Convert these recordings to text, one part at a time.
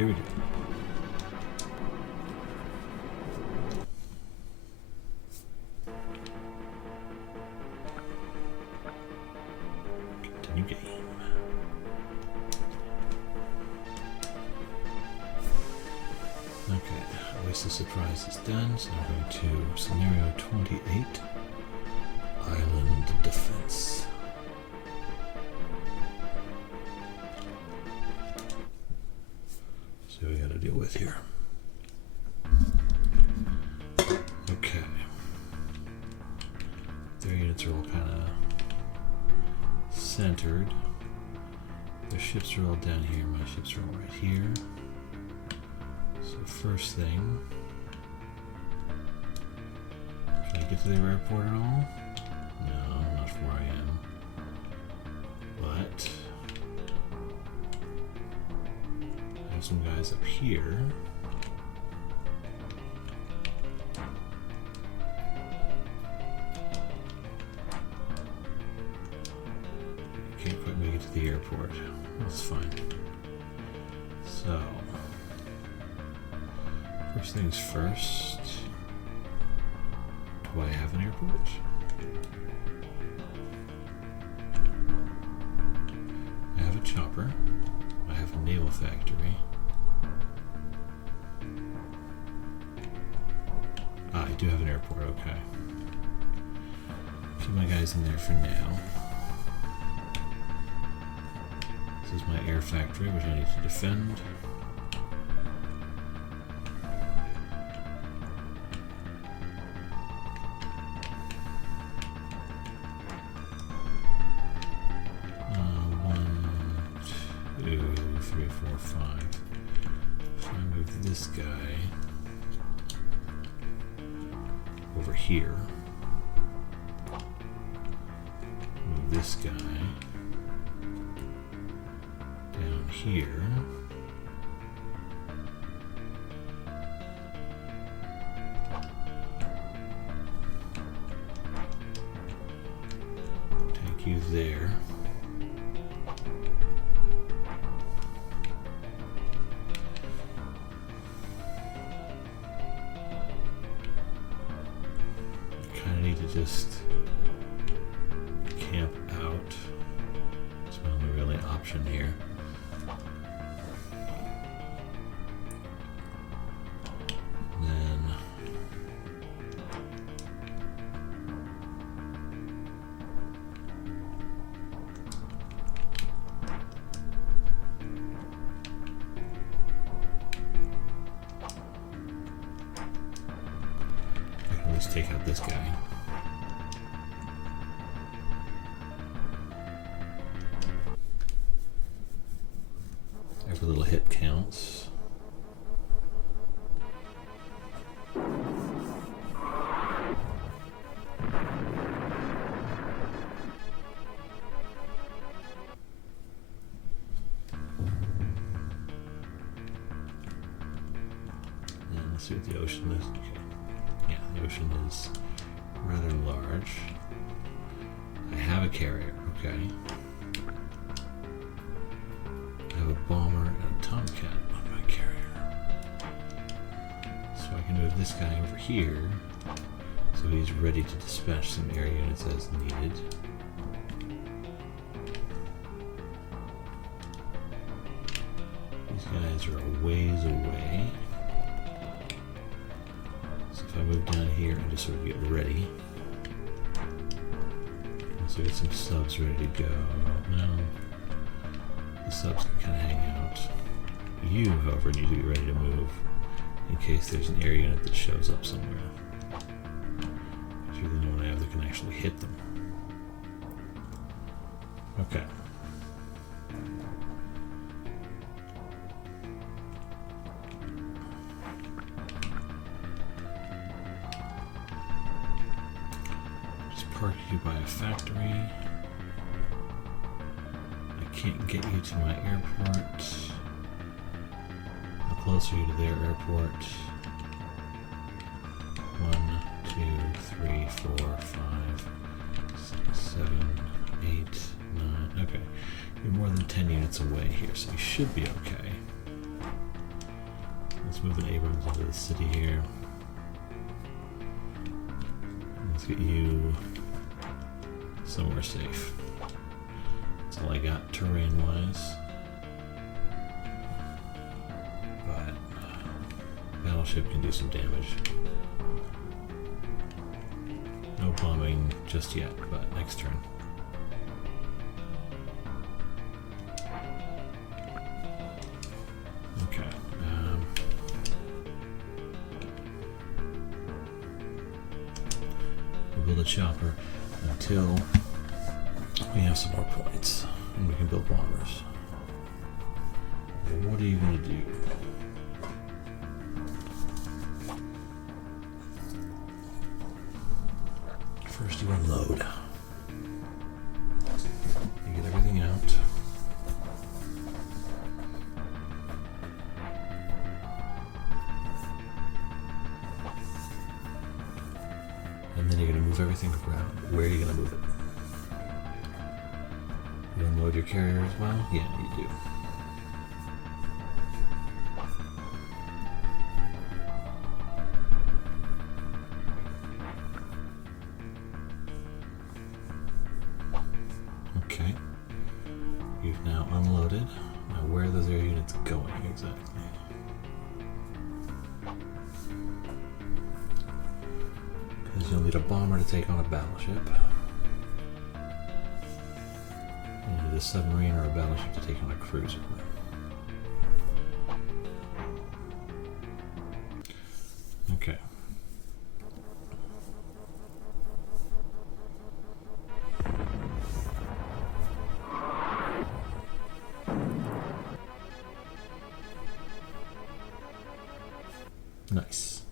Here we go. Continue game. Okay, Oasis Surprise is done, so I'm going to scenario 28, Island Defense. So we got to deal with here. Okay. Their units are all kind of centered. Their ships are all down here. My ships are all right here. So first thing, can I get to their airport at all? No, not from where I am. But I have some guys up here. Can't quite make it to the airport. That's fine. So, first things first. Do I have an airport? I have a chopper. I have a naval factory. Ah, I do have an airport, okay. Keep my guys in there for now. This is my air factory, which I need to defend. This guy over here. Move this guy down here. Take you there. Just camp out. It's my only really option here. Then let's take out this guy. Every little hit counts. And let's see what the ocean is. Okay. Yeah, the ocean is rather large. I have a carrier, okay. A bomber and a Tomcat on my carrier. So I can move this guy over here so he's ready to dispatch some air units as needed. These guys are a ways away. So if I move down here and just sort of get ready. So get some subs ready to go. No. The subs can kind of hang out. You, however, need to be ready to move in case there's an air unit that shows up somewhere. Because you're the only one I have that can actually hit them. Okay. Just park you by a factory. Can't get you to my airport. How close are you to their airport? 1, 2, 3, 4, 5, 6, 7, 8, 9. Okay. You're more than 10 units away here, so you should be okay. Let's move an Abrams into the city here. Let's get you somewhere safe. That's all I got terrain-wise. But battleship can do some damage. No bombing just yet, but next turn. Okay. We'll build a chopper until we have some more points and we can build bombers. What are you going to do? First you unload. You get everything out. And then you're going to move everything around. Where are you going to move it? You unload your carrier as well? Yeah, you do. Okay. You've now unloaded. Now where are those air units going exactly? Because you'll need a bomber to take on a battleship. You need a submarine or a battleship to take on a cruiser. Okay. Nice.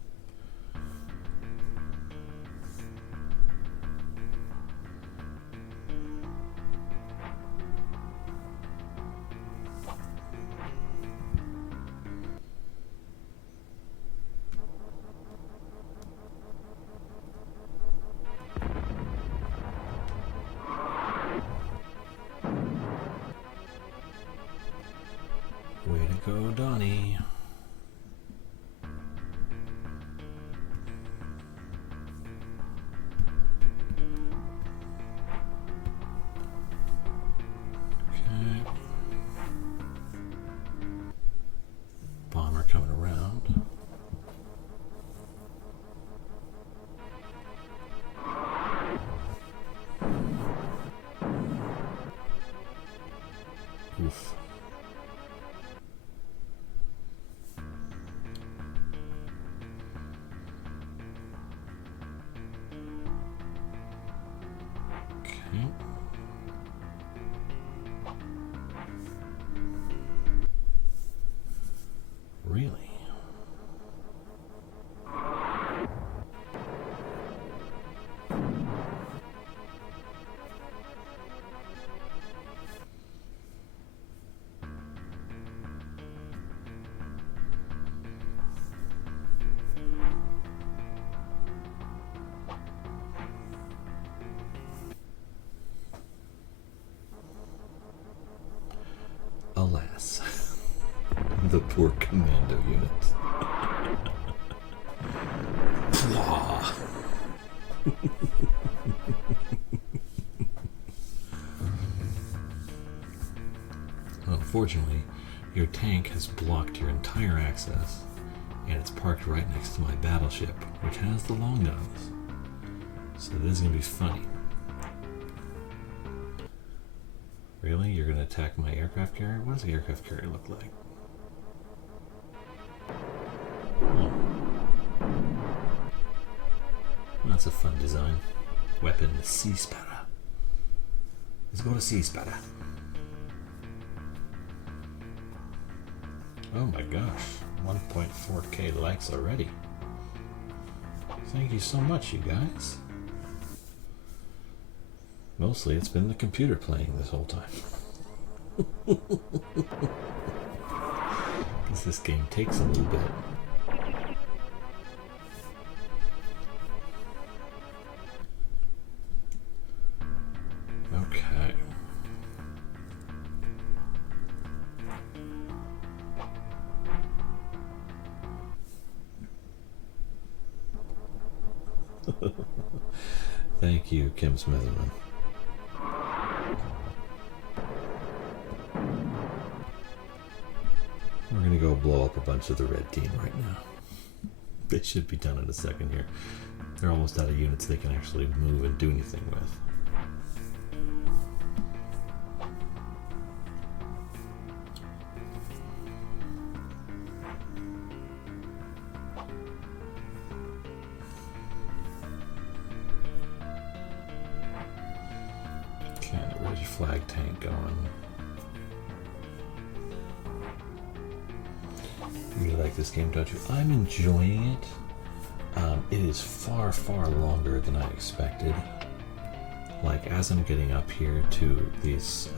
Way to go, Donnie. Bomber coming around. Oof. Okay. Really? Alas, the poor commando units. Unfortunately, your tank has blocked your entire access, and it's parked right next to my battleship, which has the long guns. So this is going to be funny. Really? You're going to attack my aircraft carrier? What does the aircraft carrier look like? That's a fun design. Weapon, the Sea Sparrow. Let's go to Sea Sparrow. Oh my gosh, 1.4K likes already. Thank you so much, you guys. Mostly it's been the computer playing this whole time. Because this game takes a little bit. Okay. Thank you, Kim Smitherman. We're gonna go blow up a bunch of the red team right now. They should be done in a second here. They're almost out of units they can actually move and do anything with. Okay, where's your flag tank going? You really like this game, don't you? I'm enjoying it. It is far, far longer than I expected. Like, as I'm getting up here to these,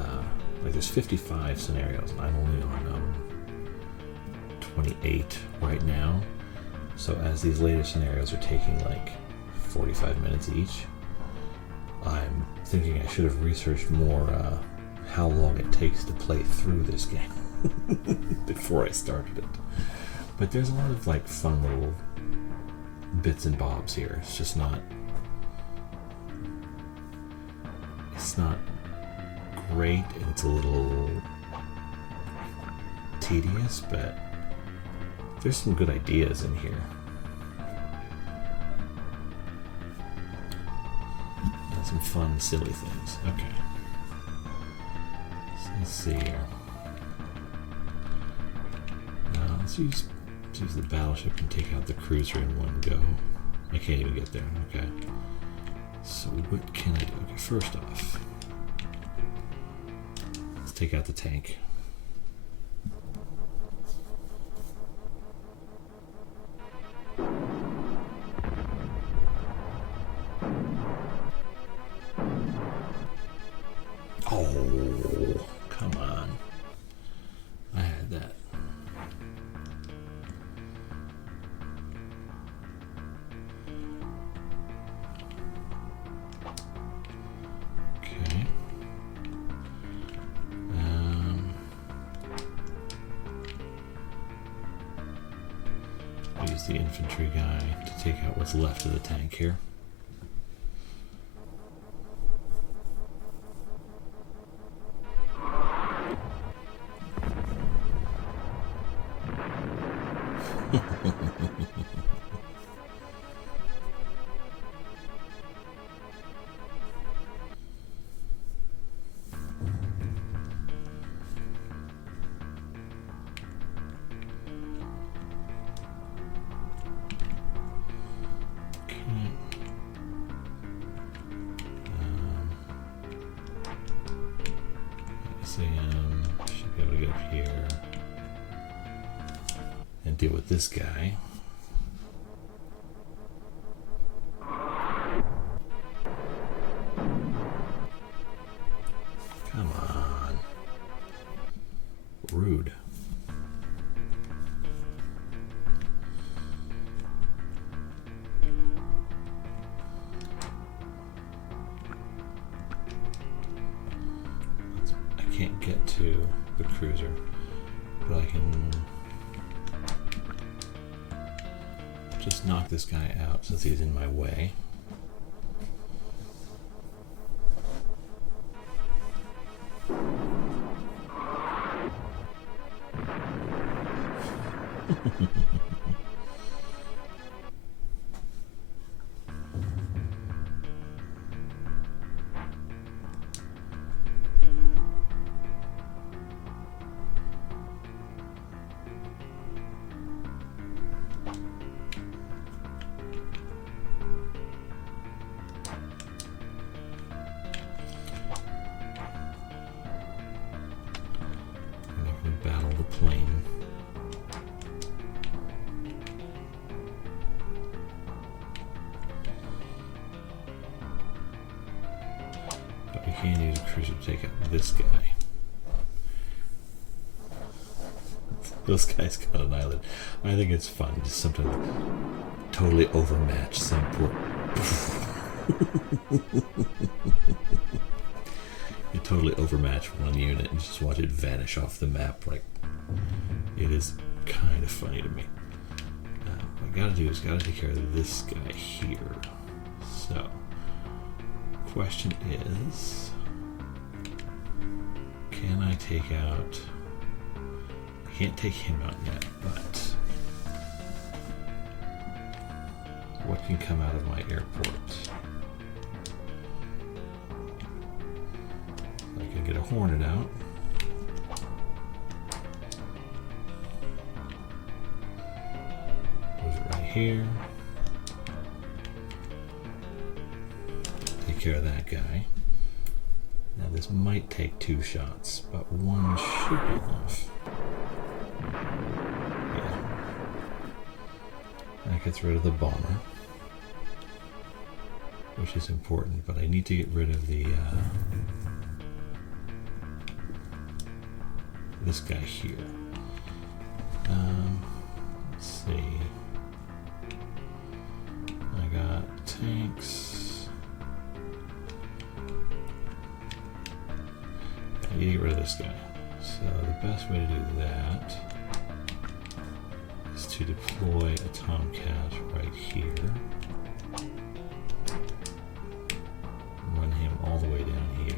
like there's 55 scenarios, and I'm only on 28 right now. So as these later scenarios are taking like 45 minutes each, I'm thinking I should have researched more how long it takes to play through this game before I started it. But there's a lot of like fun little bits and bobs here. It's just not great, and it's a little tedious, but there's some good ideas in here. And some fun, silly things. Okay. So let's see here. Now let's use the battleship and take out the cruiser in one go. I can't even get there. Okay. So what can I do? Okay, first off, let's take out the tank. Oh, come on. I had that. Okay. Use the infantry guy to take out what's left of the tank here. Should be able to get up here and deal with this guy. Come on. Rude. I can't get to the cruiser, but I can just knock this guy out since he's in my way. Battle the plane. But we can use a cruiser to take out this guy. Those guys got annihilated. I think it's fun just sometimes totally overmatch some poor. You totally overmatch one unit and just watch it vanish off the map. Like, it is kind of funny to me. What I gotta do is gotta take care of this guy here. So, question is, can I take out? I can't take him out yet, but what can come out of my airport? I can get a Hornet out. Move it right here. Take care of that guy. Now this might take 2 shots, but 1 should be enough. Yeah. That gets rid of the bomber, which is important, but I need to get rid of the this guy here. Let's see. I got tanks. I need to get rid of this guy. So the best way to do that is to deploy a Tomcat right here. Run him all the way down here.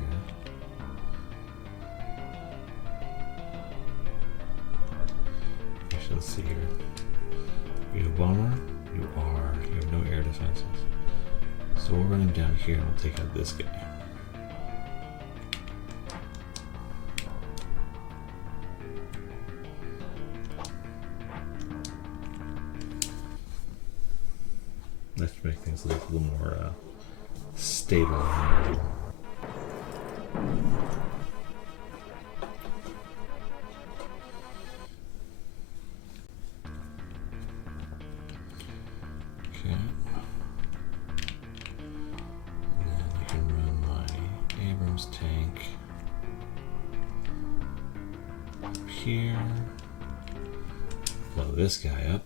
Actually, let's see here. You have bomber. You have no air defenses. So we'll run him down here and we'll take out this guy. That should make things look a little more stable. Okay. And then I can run my Abrams tank up here. Blow this guy up.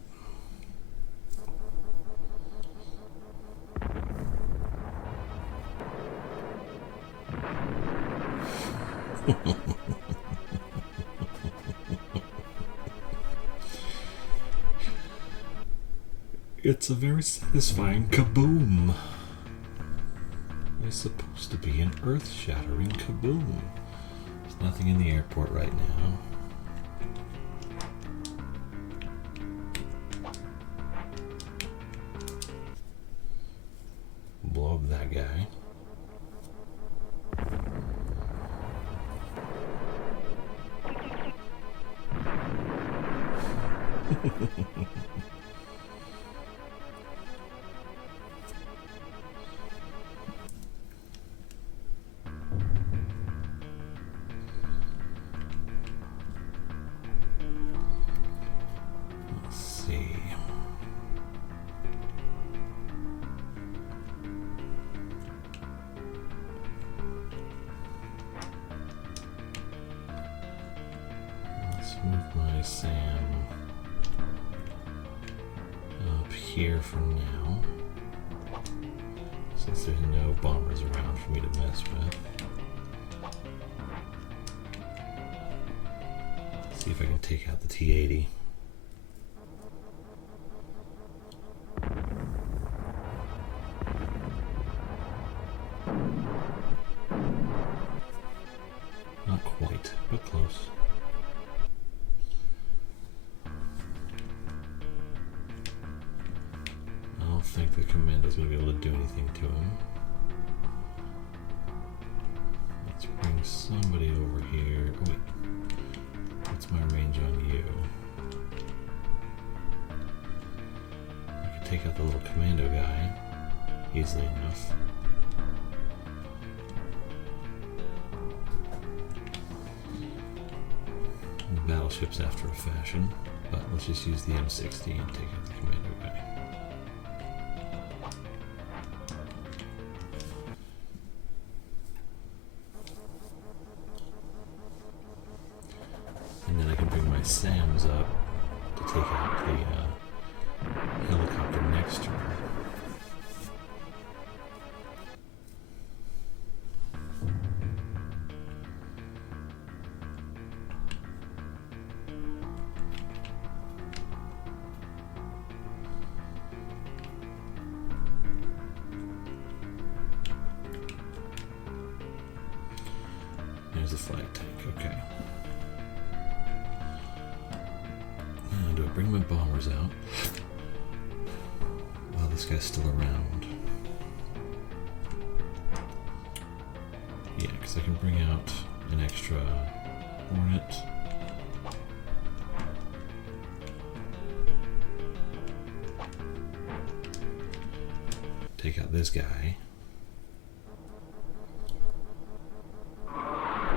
It's a very satisfying kaboom. It's supposed to be an earth-shattering kaboom. There's nothing in the airport right now. Blow up that guy. Let's see. Let's move my SAM up here for now, since there's no bombers around for me to mess with. Let's see if I can take out the T-80. Not quite, but close. I don't think the commando's going to be able to do anything to him. Let's bring somebody over here. Oh wait, what's my range on you? I can take out the little commando guy easily enough. Battleships after a fashion, but let's just use the M60 and take out the commando guy. And then I can bring my SAMs up to take out the helicopter next turn. flag tank. Okay. Now, do I bring my bombers out while this guy's still around? Yeah, because I can bring out an extra Hornet. Take out this guy.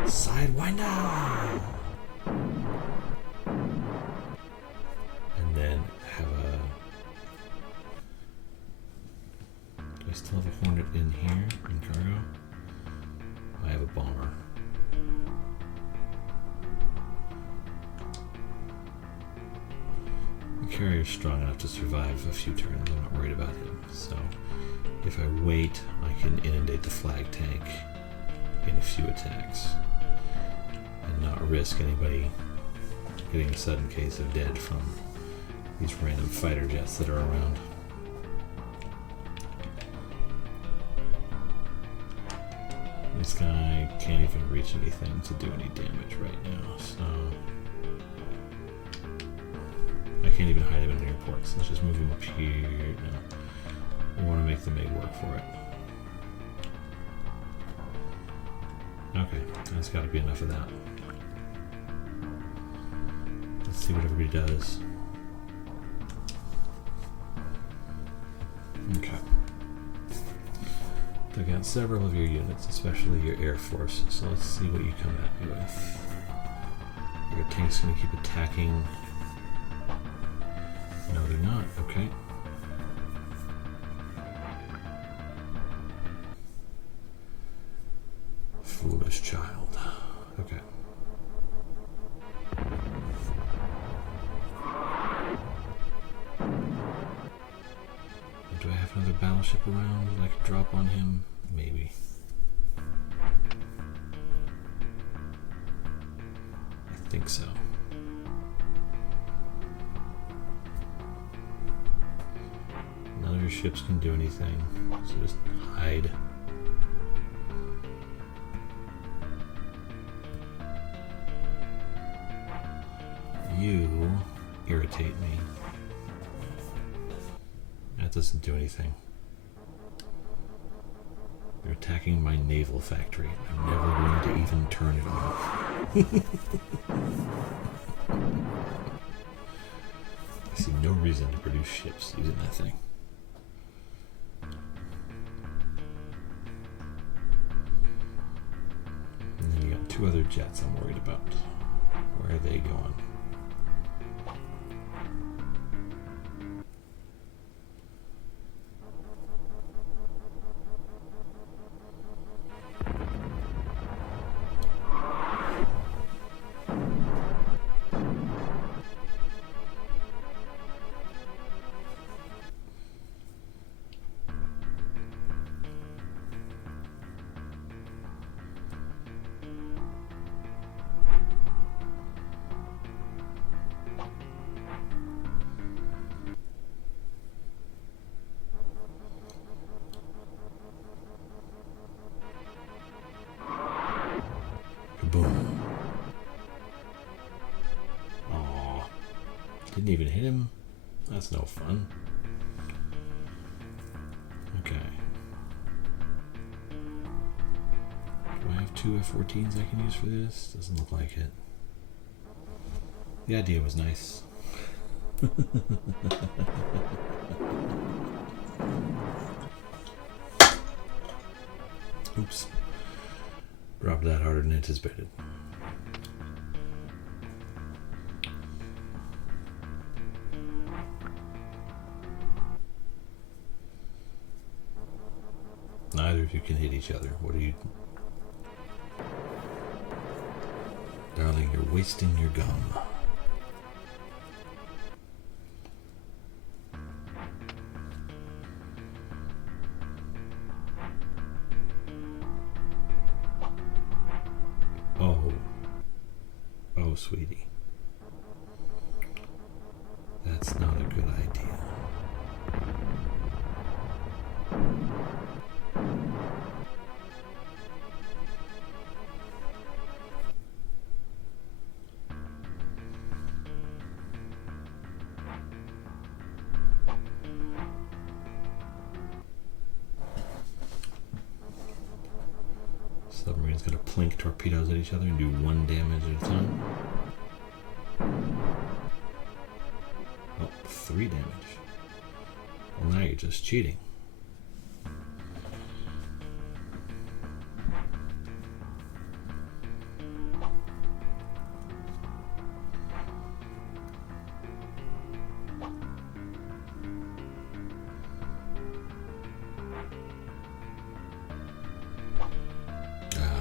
Sidewinder! And then have a... Do I still have a Hornet in here, in cargo? I have a bomber. The carrier's strong enough to survive a few turns. I'm not worried about him. So if I wait, I can inundate the flag tank in a few attacks and not risk anybody getting a sudden case of dead from these random fighter jets that are around. This guy can't even reach anything to do any damage right now, so I can't even hide him in airports. Let's just move him up here. No, we want to make the MiG work for it. Okay, that's got to be enough of that. Let's see what everybody does. Okay. Took out several of your units, especially your Air Force, so let's see what you come at me with. Your tank's going to keep attacking. No, they're not. Okay. Foolish child. Okay. Do I have another battleship around that I could drop on him? Maybe. I think so. None of your ships can do anything, so just hide. You irritate me. That doesn't do anything. You're attacking my naval factory. I'm never going to even turn it off. I see no reason to produce ships using that thing. And then you got two other jets I'm worried about. Where are they going? Boom. Aw. Didn't even hit him? That's no fun. Okay. Do I have two F-14s I can use for this? Doesn't look like it. The idea was nice. Oops. Dropped that harder than anticipated. Neither of you can hit each other. What are you... Darling, you're wasting your gum. Oh, sweetie. That's not a good idea. everyone's got to plink torpedoes at each other and do 1 damage at a time. Oh, 3 damage. Well, now you're just cheating.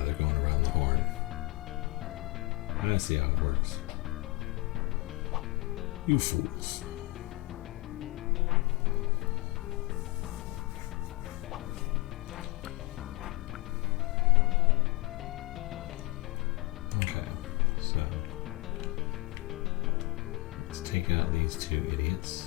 They're going around the horn. I see how it works. You fools. Okay, so let's take out these 2 idiots.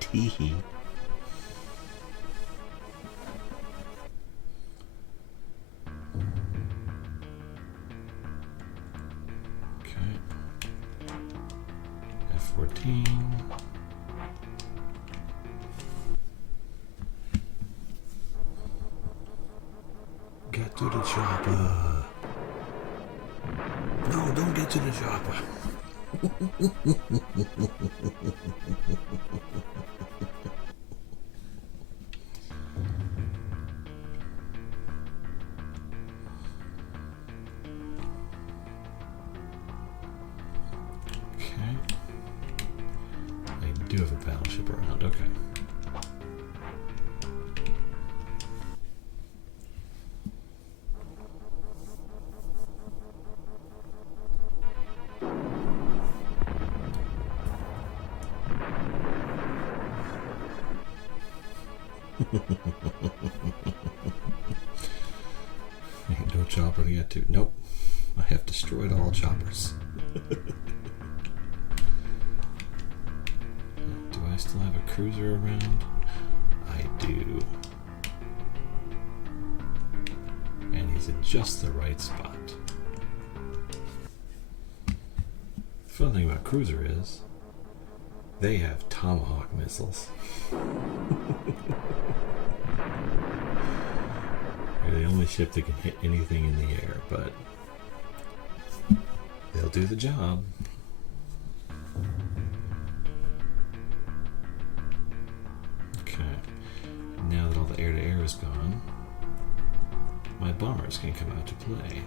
Teehee. Okay. F-14. Get to the chopper. No, don't get to the chopper. Okay. I do have a battleship around, okay. Ain't no chopper to get to. Nope. I have destroyed all choppers. Do I still have a cruiser around? I do. And he's in just the right spot. The fun thing about cruiser is they have Tomahawk missiles. They're the only ship that can hit anything in the air, but they'll do the job. Okay, now that all the air-to-air is gone, my bombers can come out to play.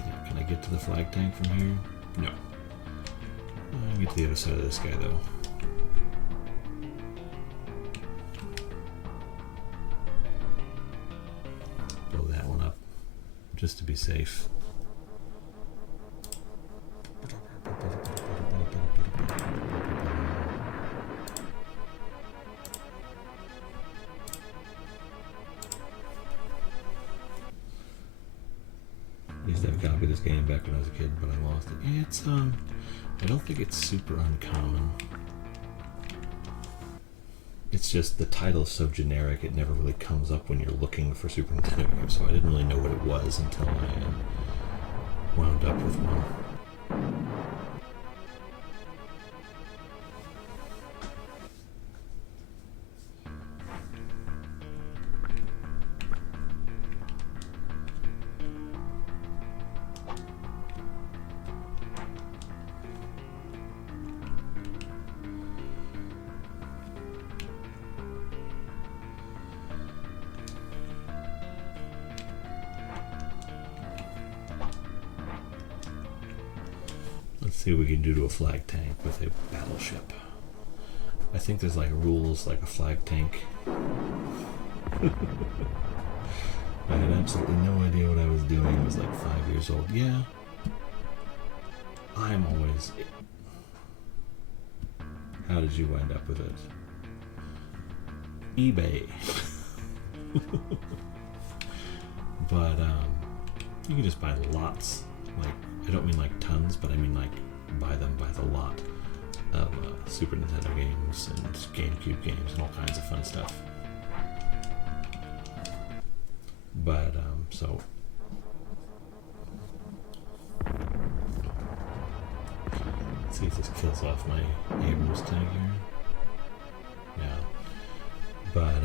Now, can I get to the flag tank from here? No. I'll get to the other side of this guy, though. Blow that one up, just to be safe. I used to have copied this game back when I was a kid, but I lost it. It's, I don't think it's super uncommon. It's just the title's so generic, it never really comes up when you're looking for Super Nintendo games, so I didn't really know what it was until I wound up with one. Let's see what we can do to a flag tank with a battleship. I think there's like rules like a flag tank. I had absolutely no idea what I was doing. I was like 5 years old. Yeah. I'm always... How did you wind up with it? eBay. But you can just buy lots Like, I don't mean like tons, but I mean like buy them by the lot of Super Nintendo games and GameCube games and all kinds of fun stuff. But, so... Let's see if this kills off my Abrams tag here. Yeah. But,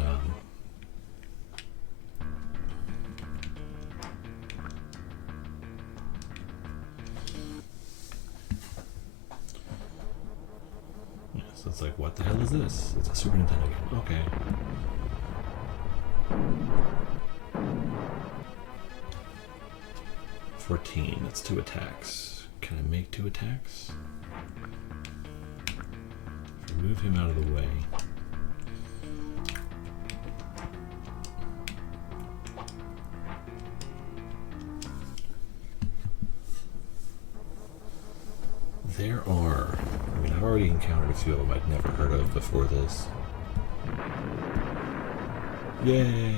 yeah, so it's like, what the hell is this? It's a Super Nintendo game. Okay. $14, that's 2 attacks. Can I make 2 attacks? Move him out of the way. There are, I mean, I've already encountered a few of them I'd never heard of before this. Yay!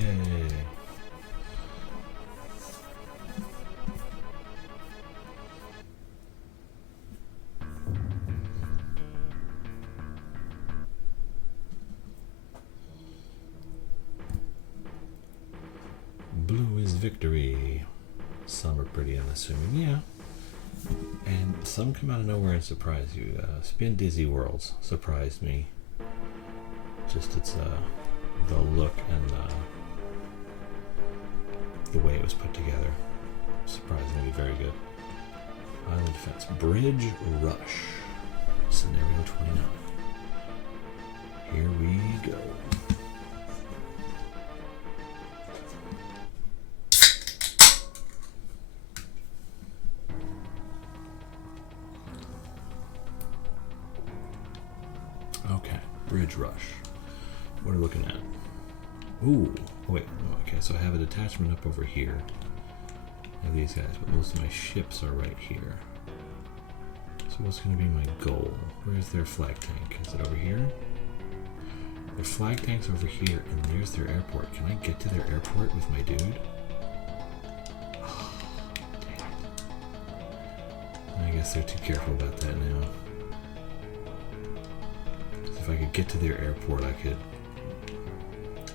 Blue is victory. Some are pretty unassuming, yeah. And some come out of nowhere and surprise you. Spin Dizzy Worlds surprised me. Just its the look and the way it was put together. Surprisingly very good. Island Defense. Bridge Rush. Scenario 29. Here we go. Okay, Bridge Rush. What are we looking at? Ooh, wait, okay, so I have a detachment up over here. I have these guys, but most of my ships are right here. So what's going to be my goal? Where's their flag tank? Is it over here? Their flag tank's over here, and there's their airport. Can I get to their airport with my dude? Oh, dang it. I guess they're too careful about that now. If I could get to their airport, I could...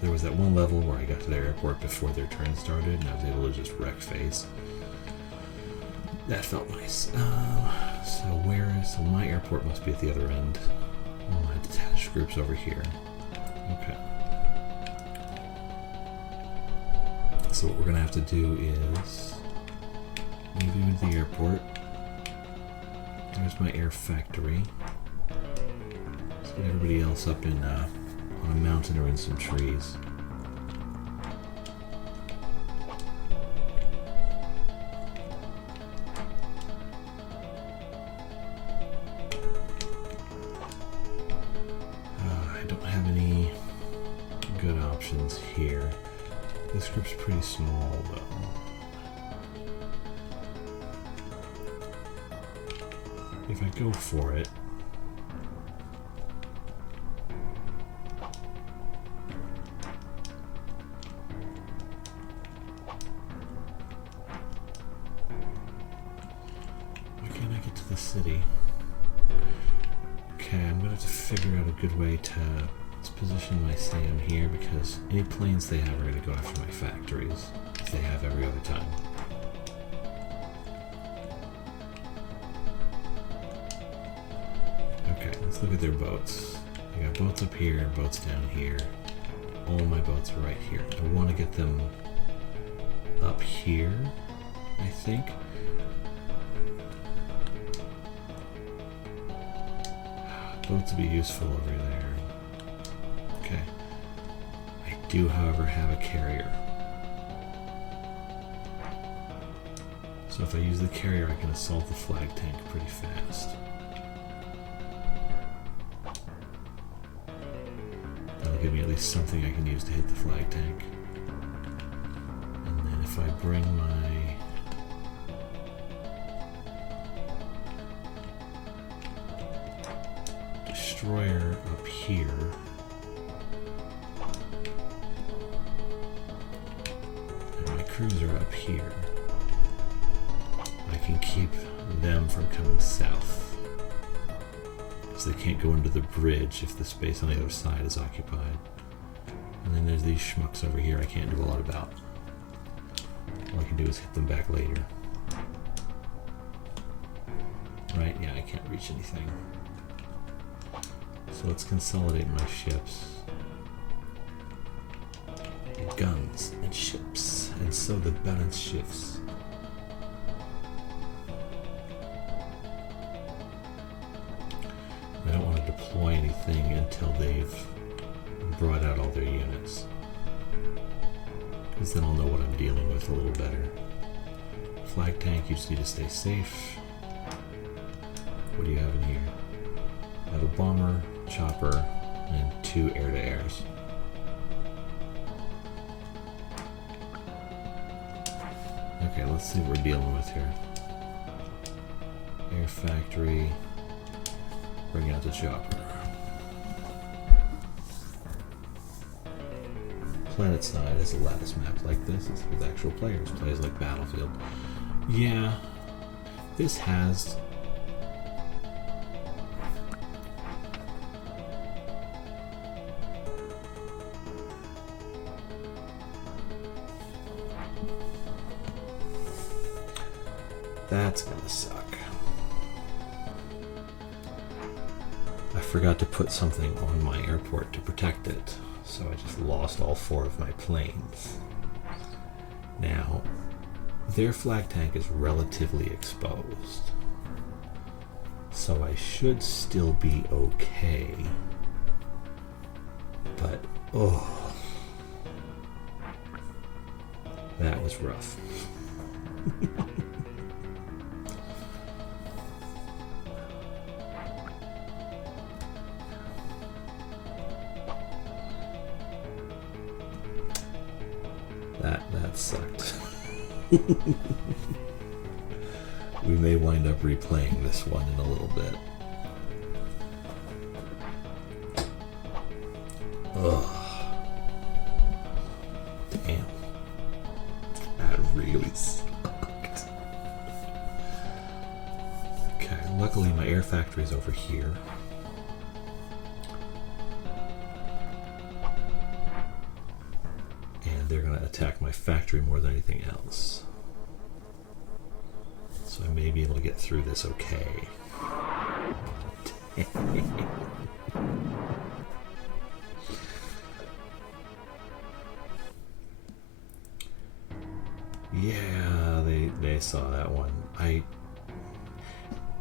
There was that one level where I got to their airport before their turn started, and I was able to just wreck face. That felt nice. So where is... So my airport must be at the other end. All my detached groups over here. Okay. So what we're going to have to do is... move you into the airport. There's my air factory. Get everybody else up in on a mountain or in some trees. I don't have any good options here. This group's pretty small, though. If I go for it, city. Okay, I'm gonna have to figure out a good way to position my SAM here, because any planes they have are gonna go after my factories, as they have every other time. Okay, let's look at their boats. I got boats up here, boats down here. All my boats are right here. I want to get them up here, I think. Boats would be useful over there. Okay. I do, however, have a carrier. So if I use the carrier, I can assault the flag tank pretty fast. That'll give me at least something I can use to hit the flag tank. And then if I bring my... destroyer up here. And my cruiser up here. I can keep them from coming south. So they can't go under the bridge if the space on the other side is occupied. And then there's these schmucks over here I can't do a lot about. All I can do is hit them back later. Right, yeah, I can't reach anything. So let's consolidate my ships. And guns and ships. And so the balance shifts. I don't want to deploy anything until they've brought out all their units. Because then I'll know what I'm dealing with a little better. Flag tank, you just need to stay safe. What do you have in here? I have a bomber, chopper, and 2 air-to-airs. Okay, let's see what we're dealing with here. Air factory. Bring out the chopper. Planet side is a lattice map like this. It's with actual players. Plays like Battlefield. Yeah, this has that's gonna suck. I forgot to put something on my airport to protect it, so I just lost all 4 of my planes. Now, their flag tank is relatively exposed, so I should still be okay. But, oh, that was rough. That sucked. We may wind up replaying this one in a little bit. Ugh. Damn. That really sucked. Okay, luckily my air factory is over here. They're going to attack my factory more than anything else. So I may be able to get through this okay. Yeah, they saw that one.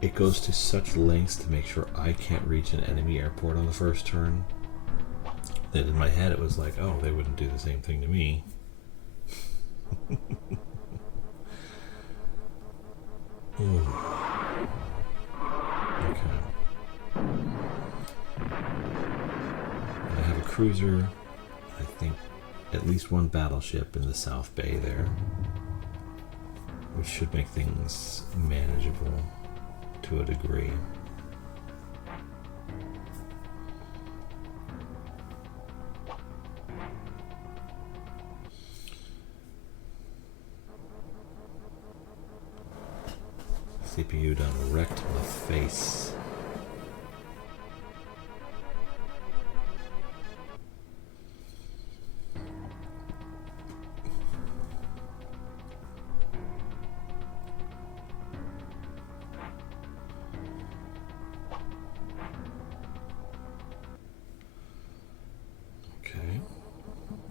It goes to such lengths to make sure I can't reach an enemy airport on the first turn. That in my head it was like, oh, they wouldn't do the same thing to me. Ooh. Okay. I have a cruiser, I think at least 1 battleship in the South Bay there, which should make things manageable to a degree. CPU done wrecked in the face. Okay.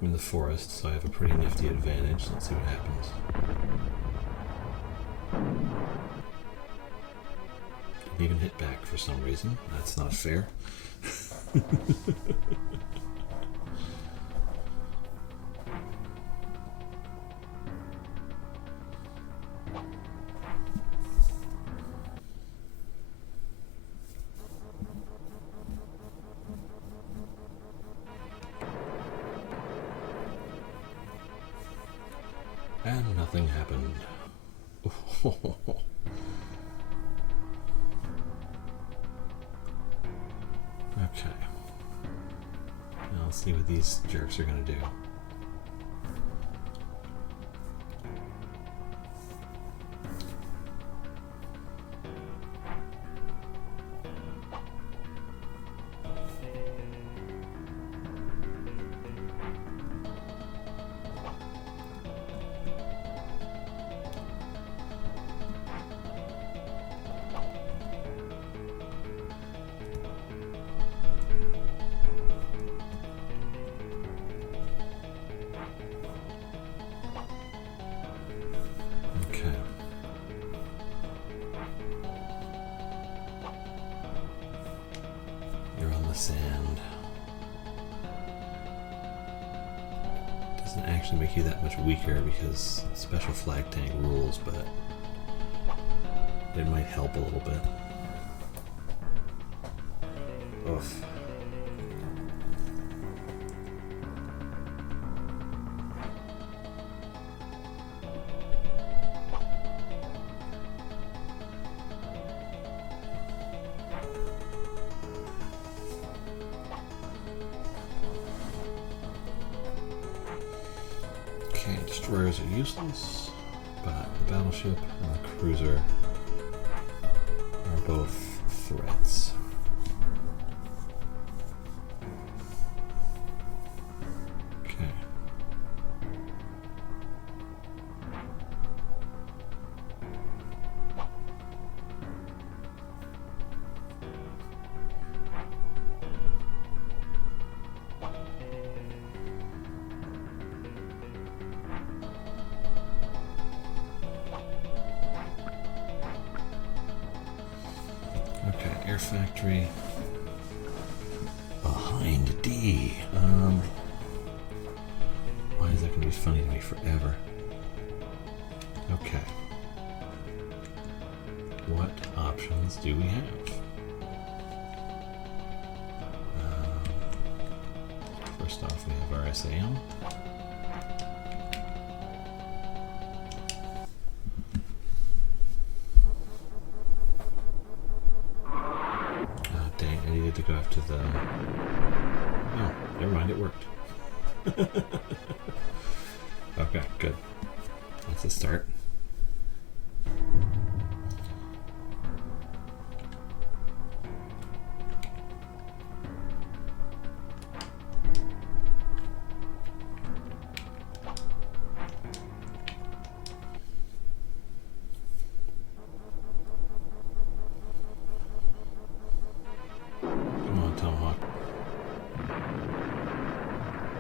I'm in the forest, so I have a pretty nifty advantage. Let's see what happens. Even hit back for some reason. That's not fair. And nothing happened. Okay. Now let's see what these jerks are going to do. Doesn't actually make you that much weaker because special flag tank rules, but it might help a little bit. Oof. Destroyers are useless, but the battleship and the cruiser are both threats. Okay. Factory behind D. Why is that going to be funny to me forever? Okay. What options do we have? First off, we have our SAM. To go after the... Oh, never mind, it worked. Okay, good. That's a start.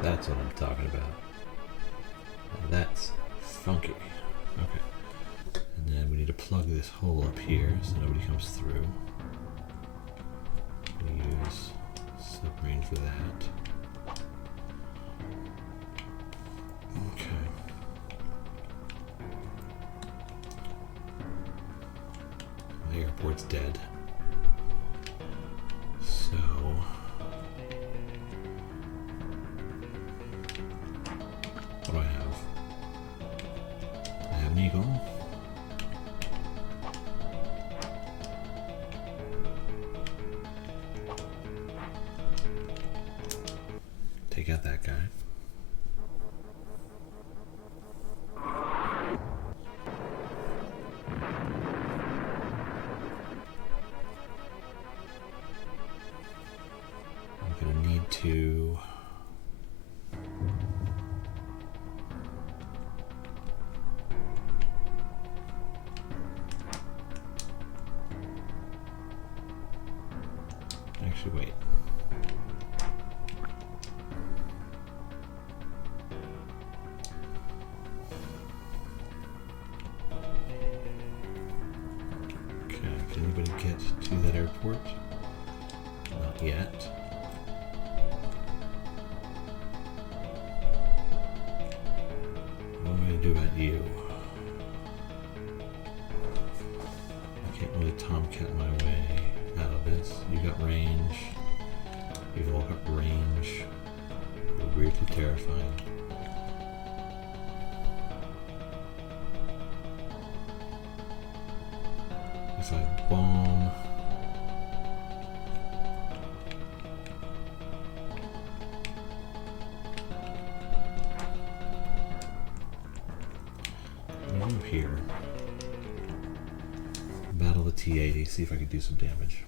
That's what I'm talking about. Now that's funky. Okay. And then we need to plug this hole up here so nobody comes through. We use submarine for that. Okay. The airport's dead. So... what do I have? I have an eagle. Take out that guy. I'm gonna need to... actually, wait. Okay, can anybody get to that airport? Not yet. What am I going to do about you? I can't really tomcat my way out of this. You got range. You've all got range. You're weirdly terrifying. If I bomb... I'm gonna move here. Battle the T-80, see if I can do some damage.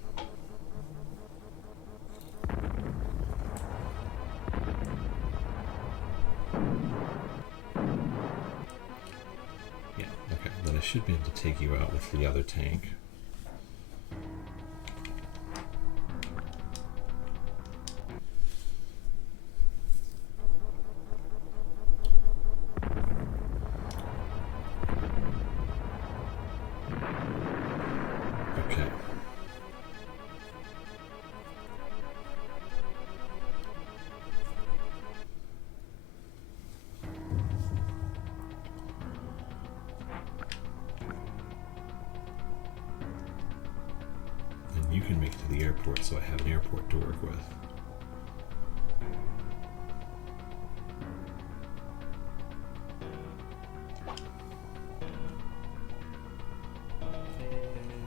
Yeah, okay, then I should be able to take you out with the other tank. airport, so I have an airport to work with.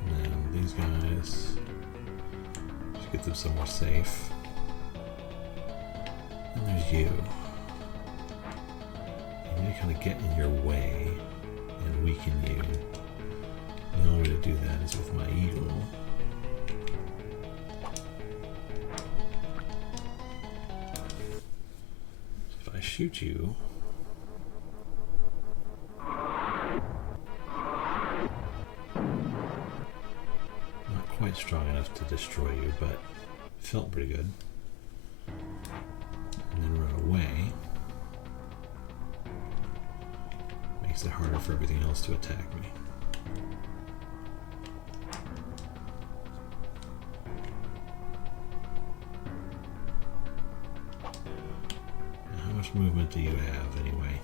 And these guys, just get them somewhere safe. And there's you. You need to kind of get in your way and weaken you. The only way to do that is with my eagle. So if I shoot you, not quite strong enough to destroy you, but felt pretty good. And then run away. Makes it harder for everything else to attack me. Movement do you have anyway?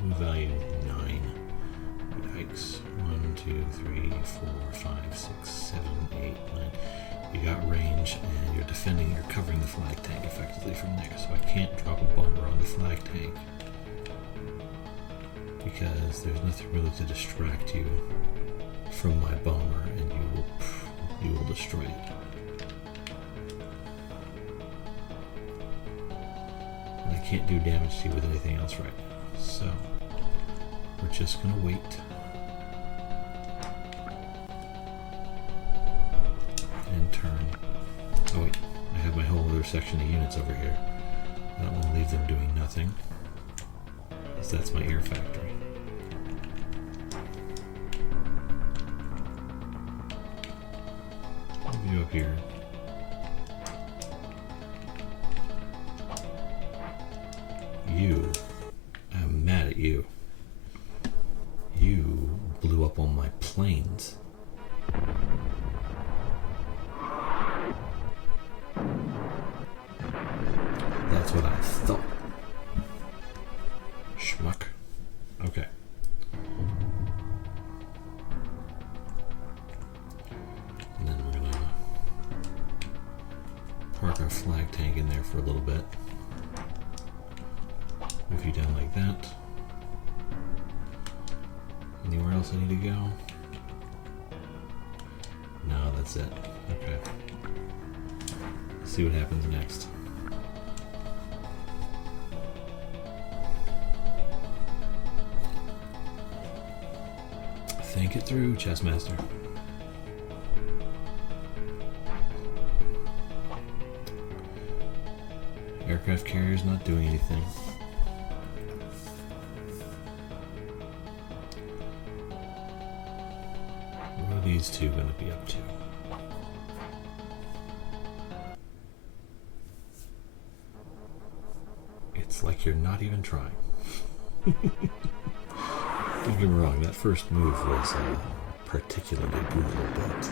Move value 9. Yikes. 1, 2, 3, 4, 5, 6, 7, 8, 9. You got range and you're defending, you're covering the flag tank effectively from there, so I can't drop a bomber on the flag tank because there's nothing really to distract you from my bomber, and you will destroy it. I can't do damage to you with anything else right now, so we're just gonna wait. And turn. Oh wait, I have my whole other section of units over here. I don't want to leave them doing nothing, because that's my air factory. Move you up here. I'm mad at you. You blew up on my planes. That's what I thought. Schmuck. Okay. And then we're gonna park our flag tank in there for a little bit. Move you down like that. Anywhere else I need to go? No, that's it. Okay. Let's see what happens next. Think it through, chess master. Aircraft carrier's not doing anything. What are these two going to be up to? It's like you're not even trying. Don't get me wrong, that first move was particularly brutal, but...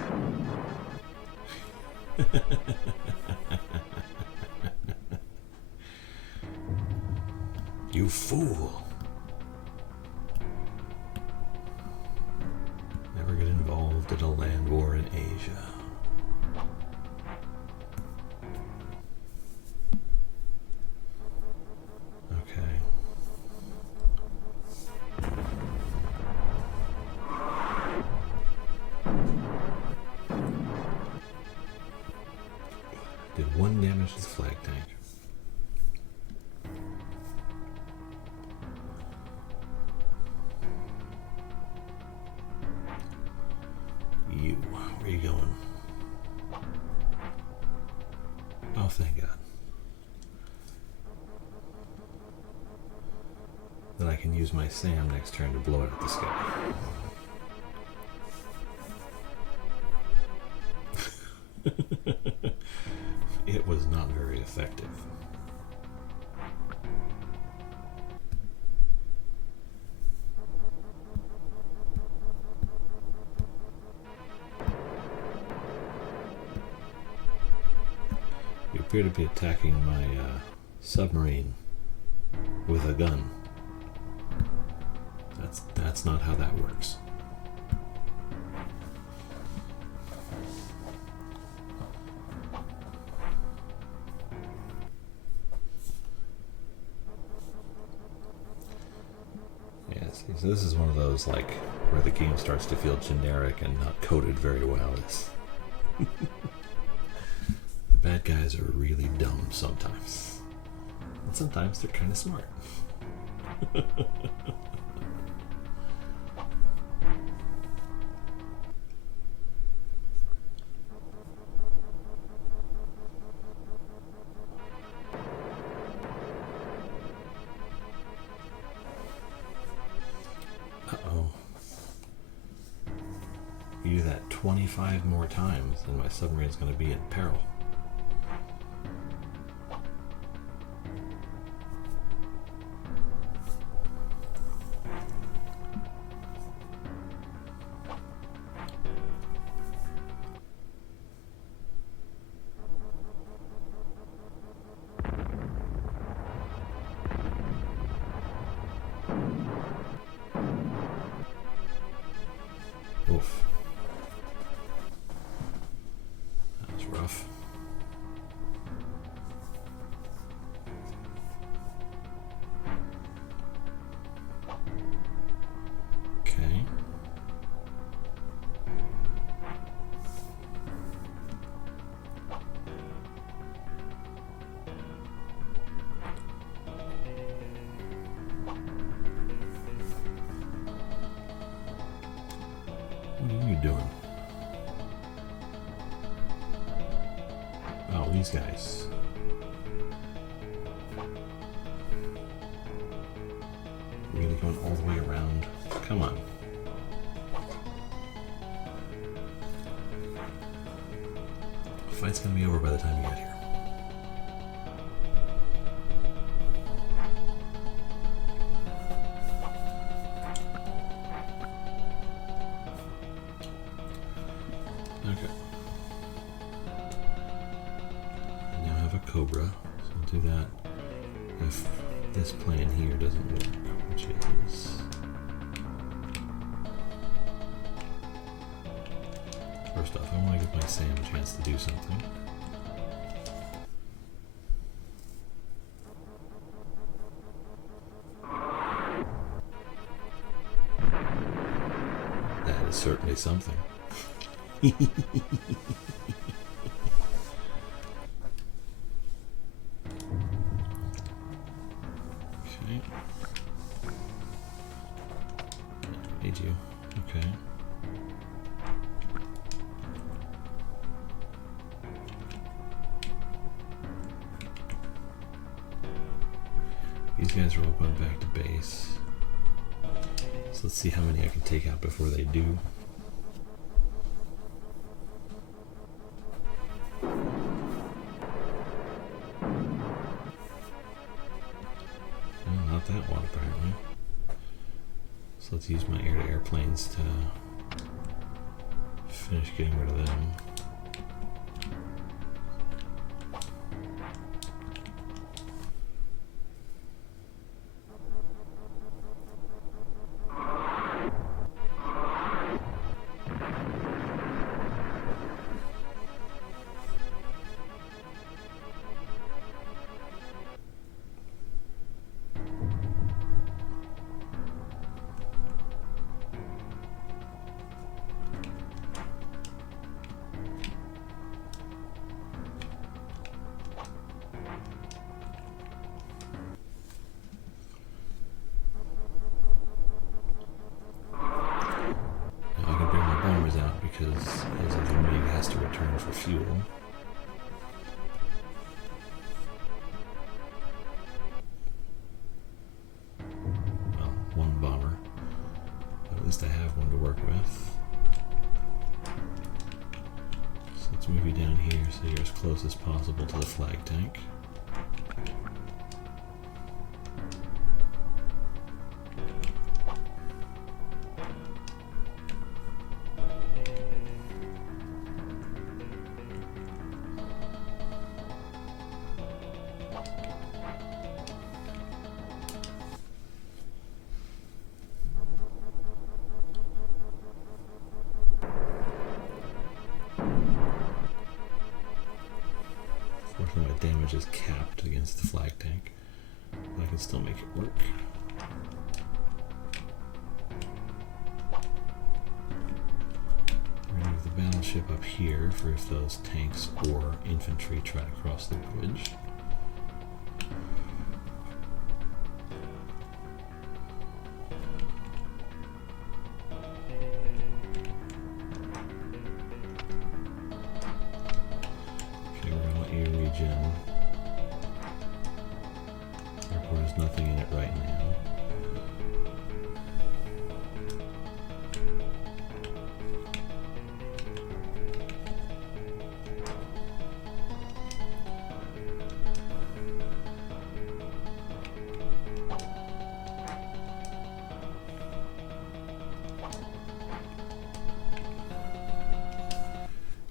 You fool! Never get involved in a land war in Asia. Okay. Did 1 damage to the flag tank. Where are you going? Oh, thank God. Then I can use my SAM next turn to blow it at the sky. It was not very effective. You appear to be attacking my submarine with a gun. That's not how that works. See, so this is one of those like where the game starts to feel generic and not coded very well. The bad guys are really dumb sometimes. And sometimes they're kind of smart. Uh-oh. You do that 25 more times and my submarine's going to be in peril. Oof. That was rough. Okay. What are you doing? Oh, these guys. Really going all the way around? Come on. The fight's gonna be over by the time you get here. Okay. I now have a Cobra, so I'll do that if this plan here doesn't work, which is... First off, I want to give my Sam a chance to do something. That is certainly something. Okay. Need you. Okay. These guys are all going back to base. So let's see how many I can take out before they do. Not that one, apparently. So let's use my air-to-air planes to finish getting rid of them. Because his other wing has to return for fuel. Well, one bomber. But at least I have one to work with. So let's move you down here so you're as close as possible to the flag tank. Unfortunately, my damage is capped against the flag tank, but I can still make it work. ship up here for if those tanks or infantry try to cross the bridge. Okay, we're gonna let you regen. Airport has nothing in it right now.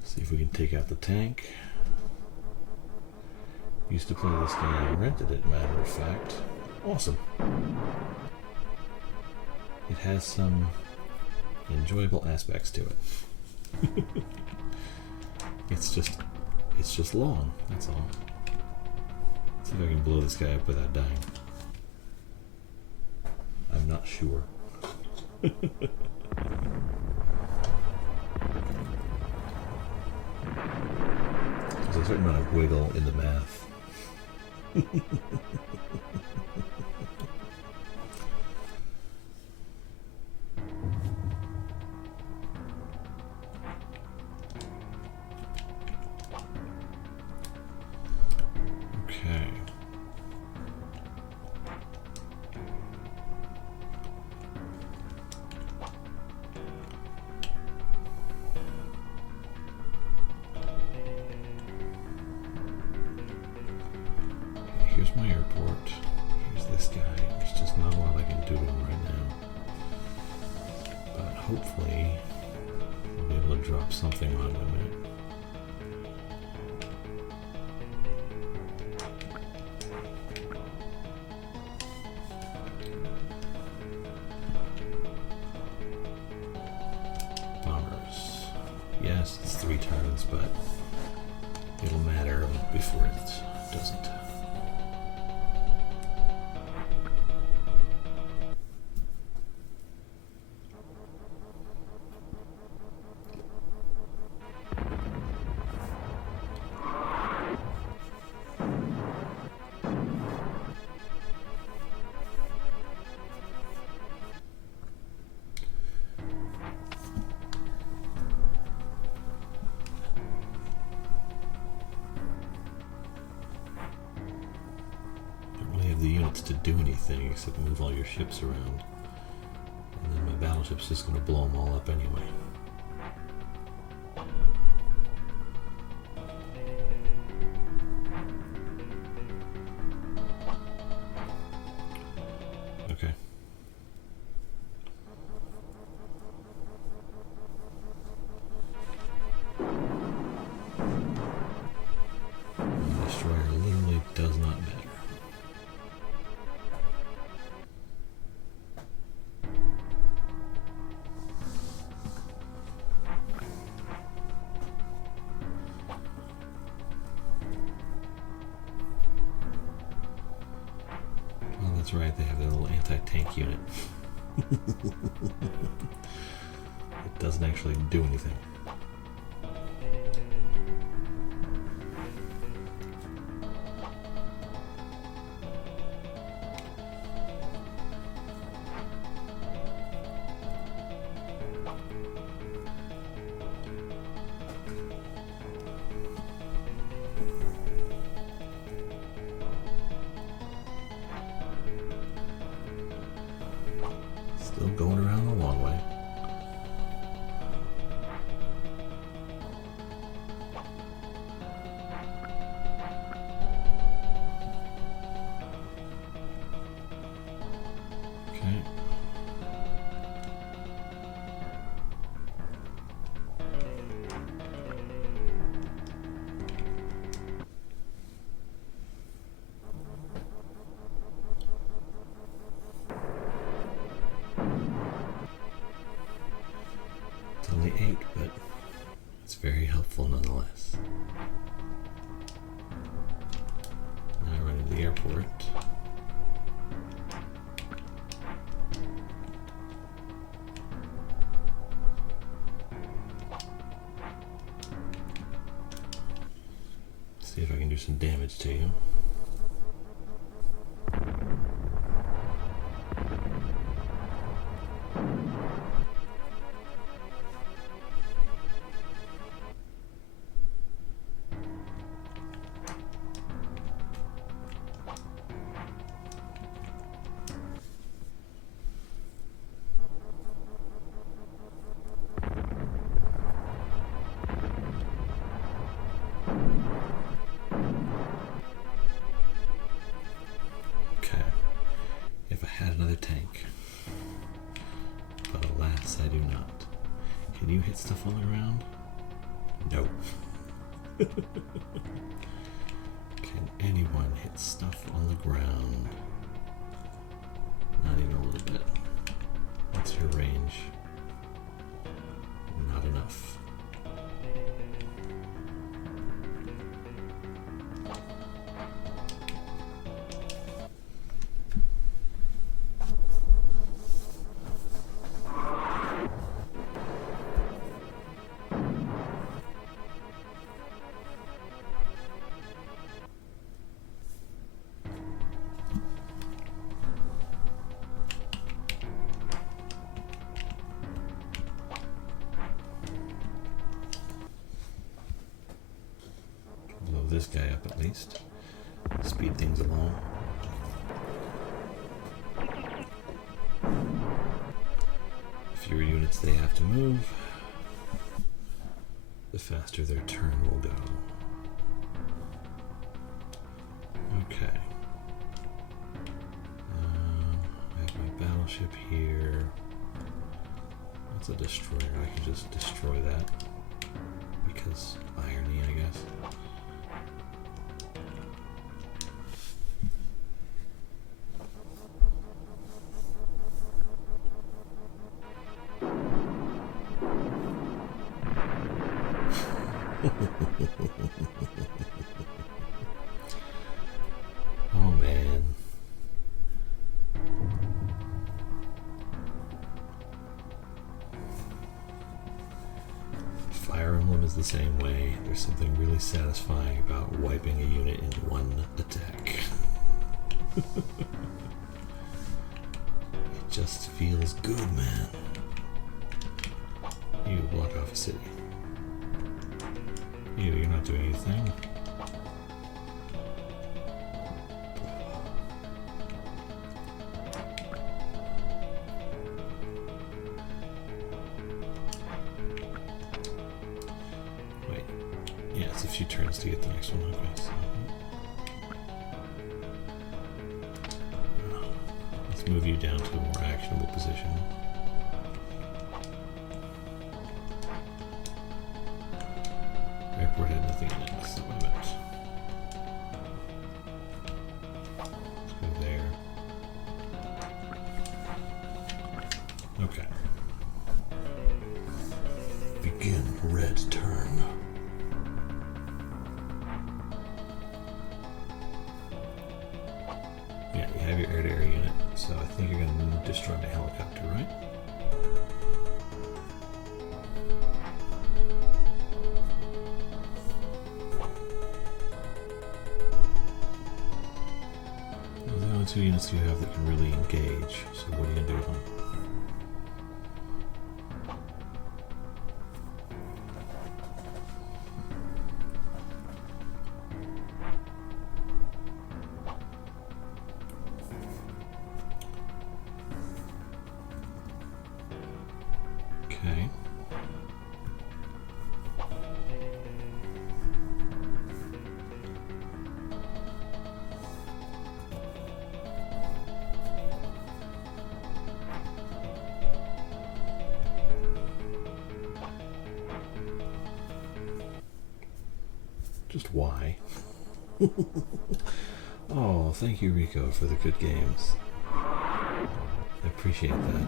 See if we can take out the tank. Used to play this game and rented it, matter of fact. Awesome. It has some enjoyable aspects to it. It's just long, that's all. Let's see if I can blow this guy up without dying. I'm not sure. There's a certain amount of wiggle in the math. Okay. Here's my airport. Here's this guy. There's just not a lot I can do to him right now. But hopefully, I'll be able to drop something on him. Bombers. Yes, it's 3 turns, but it'll matter before it doesn't. The units to do anything except move all your ships around, and then my battleship's just going to blow them all up anyway. Okay. The destroyer literally does not matter. That's right, they have their little anti-tank unit. It doesn't actually do anything. Still going around the long way. Okay. do some damage to you. Can you hit stuff on the ground? No. Can anyone hit stuff on the ground? Not even a little bit. What's your range? Not enough. This guy up at least. Speed things along. Fewer units they have to move, the faster their turn will go. Okay. I have my battleship here. That's a destroyer. I can just destroy that because irony, I guess. Oh man. Fire Emblem is the same way. There's something really satisfying about wiping a unit in one attack. It just feels good, man. You block off a city. You're not doing anything. Wait. Yeah, it's a few turns to get the next one. Okay, so. Let's move you down to a more actionable position. Airport had nothing in it, that's not what I meant. Let's go there. Okay. Begin red turn. Yeah, you have your air-to-air unit, so I think you're going to destroy my helicopter, right? Two units you have that can really engage, so what are you going to do with them? Okay. Just why? Oh, thank you, Rico, for the good games. I appreciate that.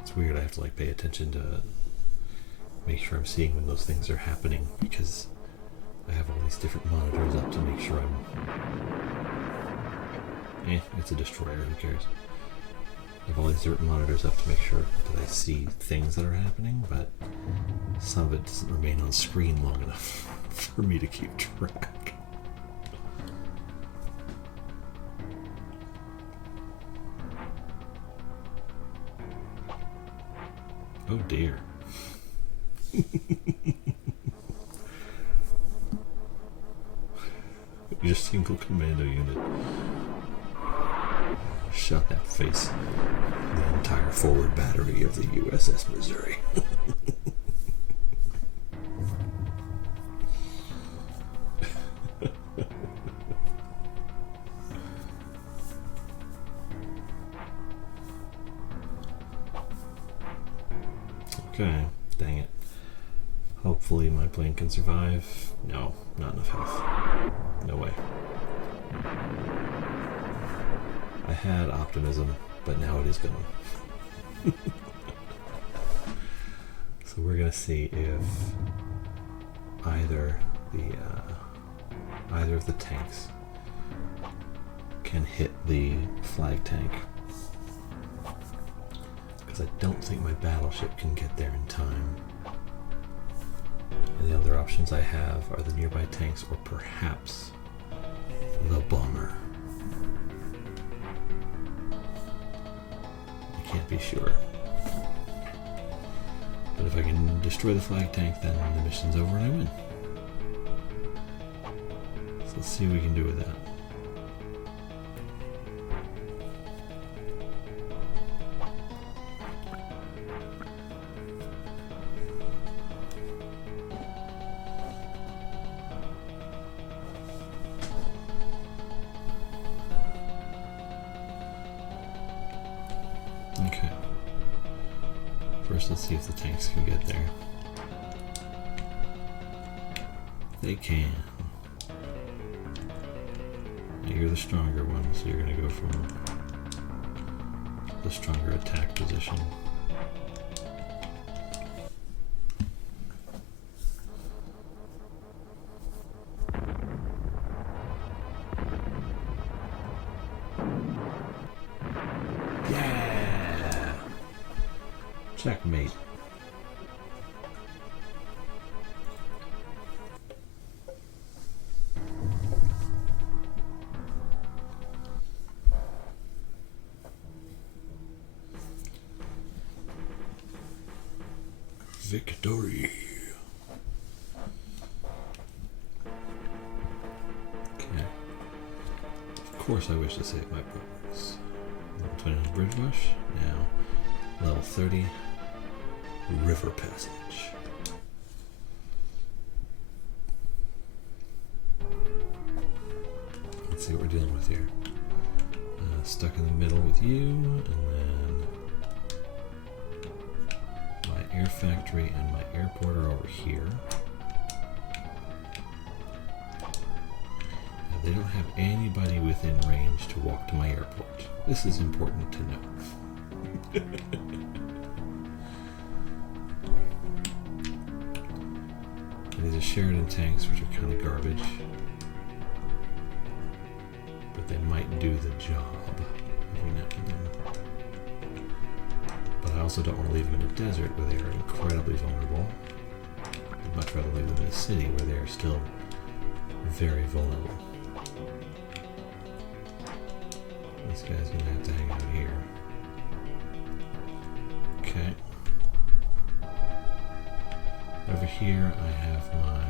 It's weird, I have to like pay attention to make sure I'm seeing when those things are happening because I have all these different monitors up to make sure I'm... it's a destroyer, who cares? I have all these different monitors up to make sure that I see things that are happening, but some of it doesn't remain on screen long enough for me to keep track. Oh dear. Your single commando unit shot that face the entire forward battery of the USS Missouri. Okay, dang it. Hopefully my plane can survive. No, not enough health. No way. I had optimism, but now it is gone. So we're gonna see if either of the tanks can hit the flag tank, because I don't think my battleship can get there in time. And the other options I have are the nearby tanks or perhaps the bomber. I can't be sure. But if I can destroy the flag tank, then the mission's over and I win. So let's see what we can do with that. Okay. First, let's see if the tanks can get there. They can. Now you're the stronger one, so you're going to go from the stronger attack position. Yeah! Checkmate. Victory. Okay. Of course I wish to save my progress. Level 29 Bridge Rush. Now, level 30 River Passage. Let's see what we're dealing with here. Stuck in the middle with you, and then my air factory and my airport are over here. Now, they don't have anybody within range to walk to my airport. This is important to know. And these are Sheridan tanks, which are kind of garbage. But they might do the job every now and then. But I also don't want to leave them in a desert where they are incredibly vulnerable. I'd much rather leave them in a city where they are still very vulnerable. This guy's going to have to hang out here. Okay. Over here I have my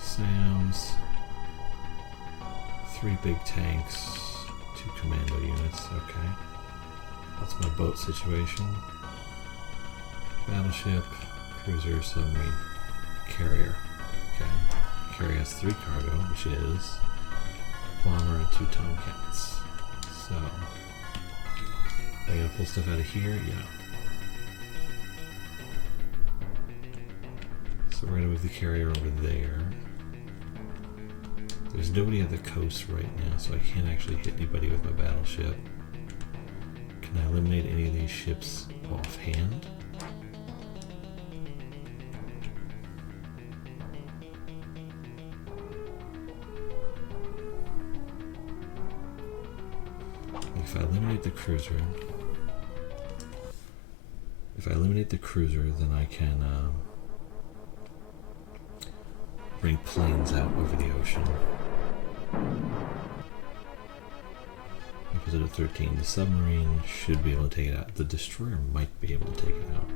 SAMs, 3 big tanks, 2 commando units, okay. That's my boat situation. Battleship, cruiser, submarine, carrier. Okay. Carrier has 3 cargo, which is bomber and 2 Tomcats. So, I gotta pull stuff out of here? Yeah. So we're gonna move the carrier over there. There's nobody at the coast right now, so I can't actually hit anybody with my battleship. Can I eliminate any of these ships offhand? if I eliminate the cruiser, then I can bring planes out over the ocean. Opposite of 13, the submarine should be able to take it out. The destroyer might be able to take it out.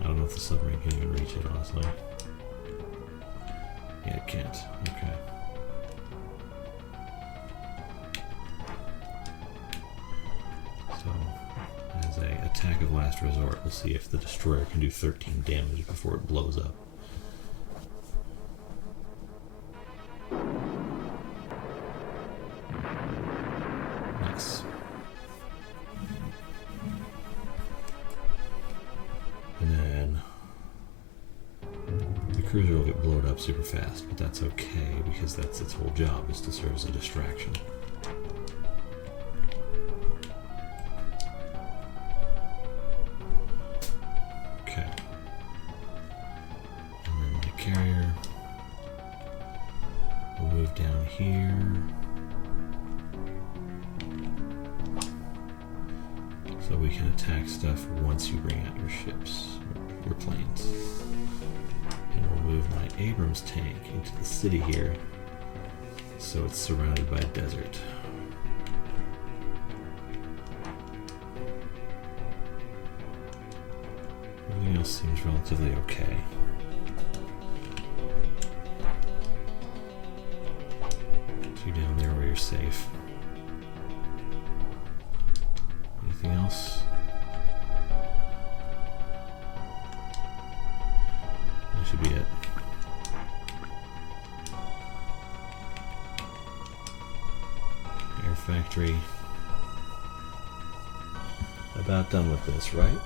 I don't know if the submarine can even reach it, honestly. Yeah, it can't. Okay. So, as an attack of last resort, we'll see if the destroyer can do 13 damage before it blows up. Nice. And then the cruiser will get blown up super fast, but that's okay because that's its whole job, is to serve as a distraction. Okay. And then the carrier will move down here. So we can attack stuff once you bring out your ships, or your planes. And we'll move my Abrams tank into the city here, so it's surrounded by desert. Everything else seems relatively okay. So you're down there where you're safe. Anything else? That should be it. Air factory. About done with this, right?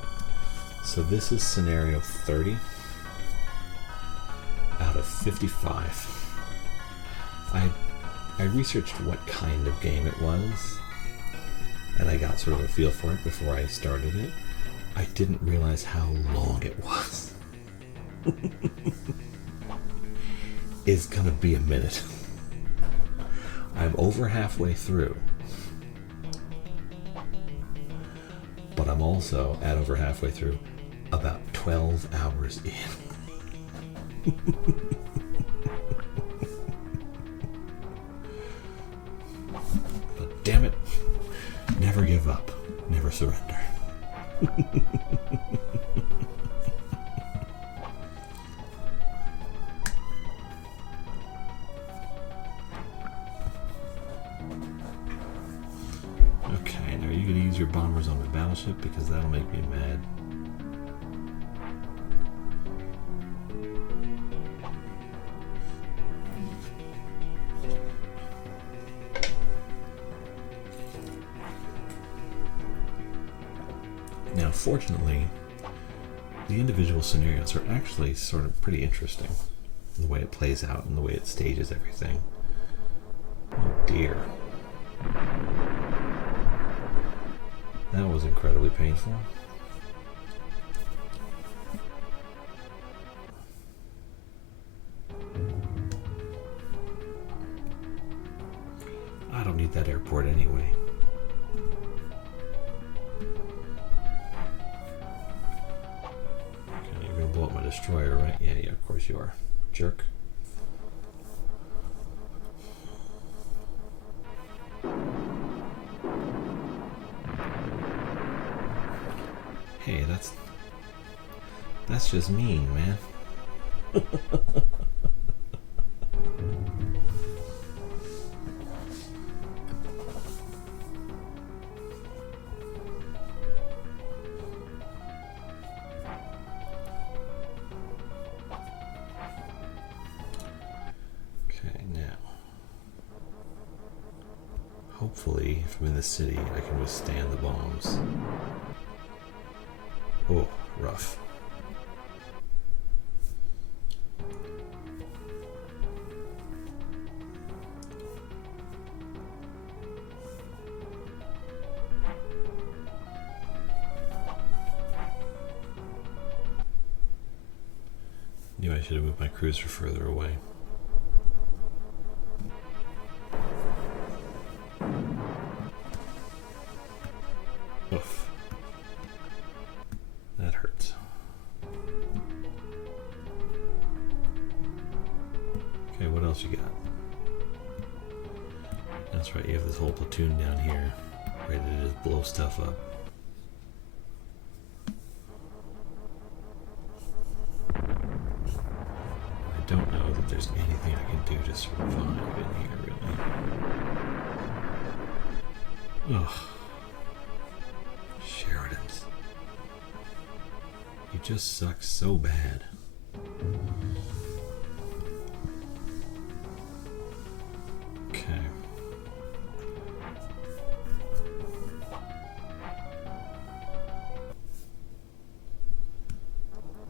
So this is scenario 30 out of 55. I researched what kind of game it was, and I got sort of a feel for it before I started it. I didn't realize how long it was. It's gonna be a minute. I'm over halfway through, but I'm also at over halfway through, about 12 hours in. But damn it, never give up, never surrender. Okay, now are you going to use your bombers on my battleship? Because that'll make me mad. Now, fortunately, the individual scenarios are actually sort of pretty interesting. The way it plays out and the way it stages everything. Oh dear. That was incredibly painful. I don't need that airport anyway. Okay, you're gonna blow up my destroyer, right? Yeah, of course you are. Jerk. Hey, that's just mean, man. Okay, now. Hopefully, if I'm in the city, I can withstand the bombs. Oh, rough. Knew I should have moved my cruiser further away. Oof. That hurts. Okay, what else you got? That's right, you have this whole platoon down here ready to just blow stuff up. I don't know that there's anything I can do to survive in here, really. Ugh. Sheridans. You just suck so bad. Okay.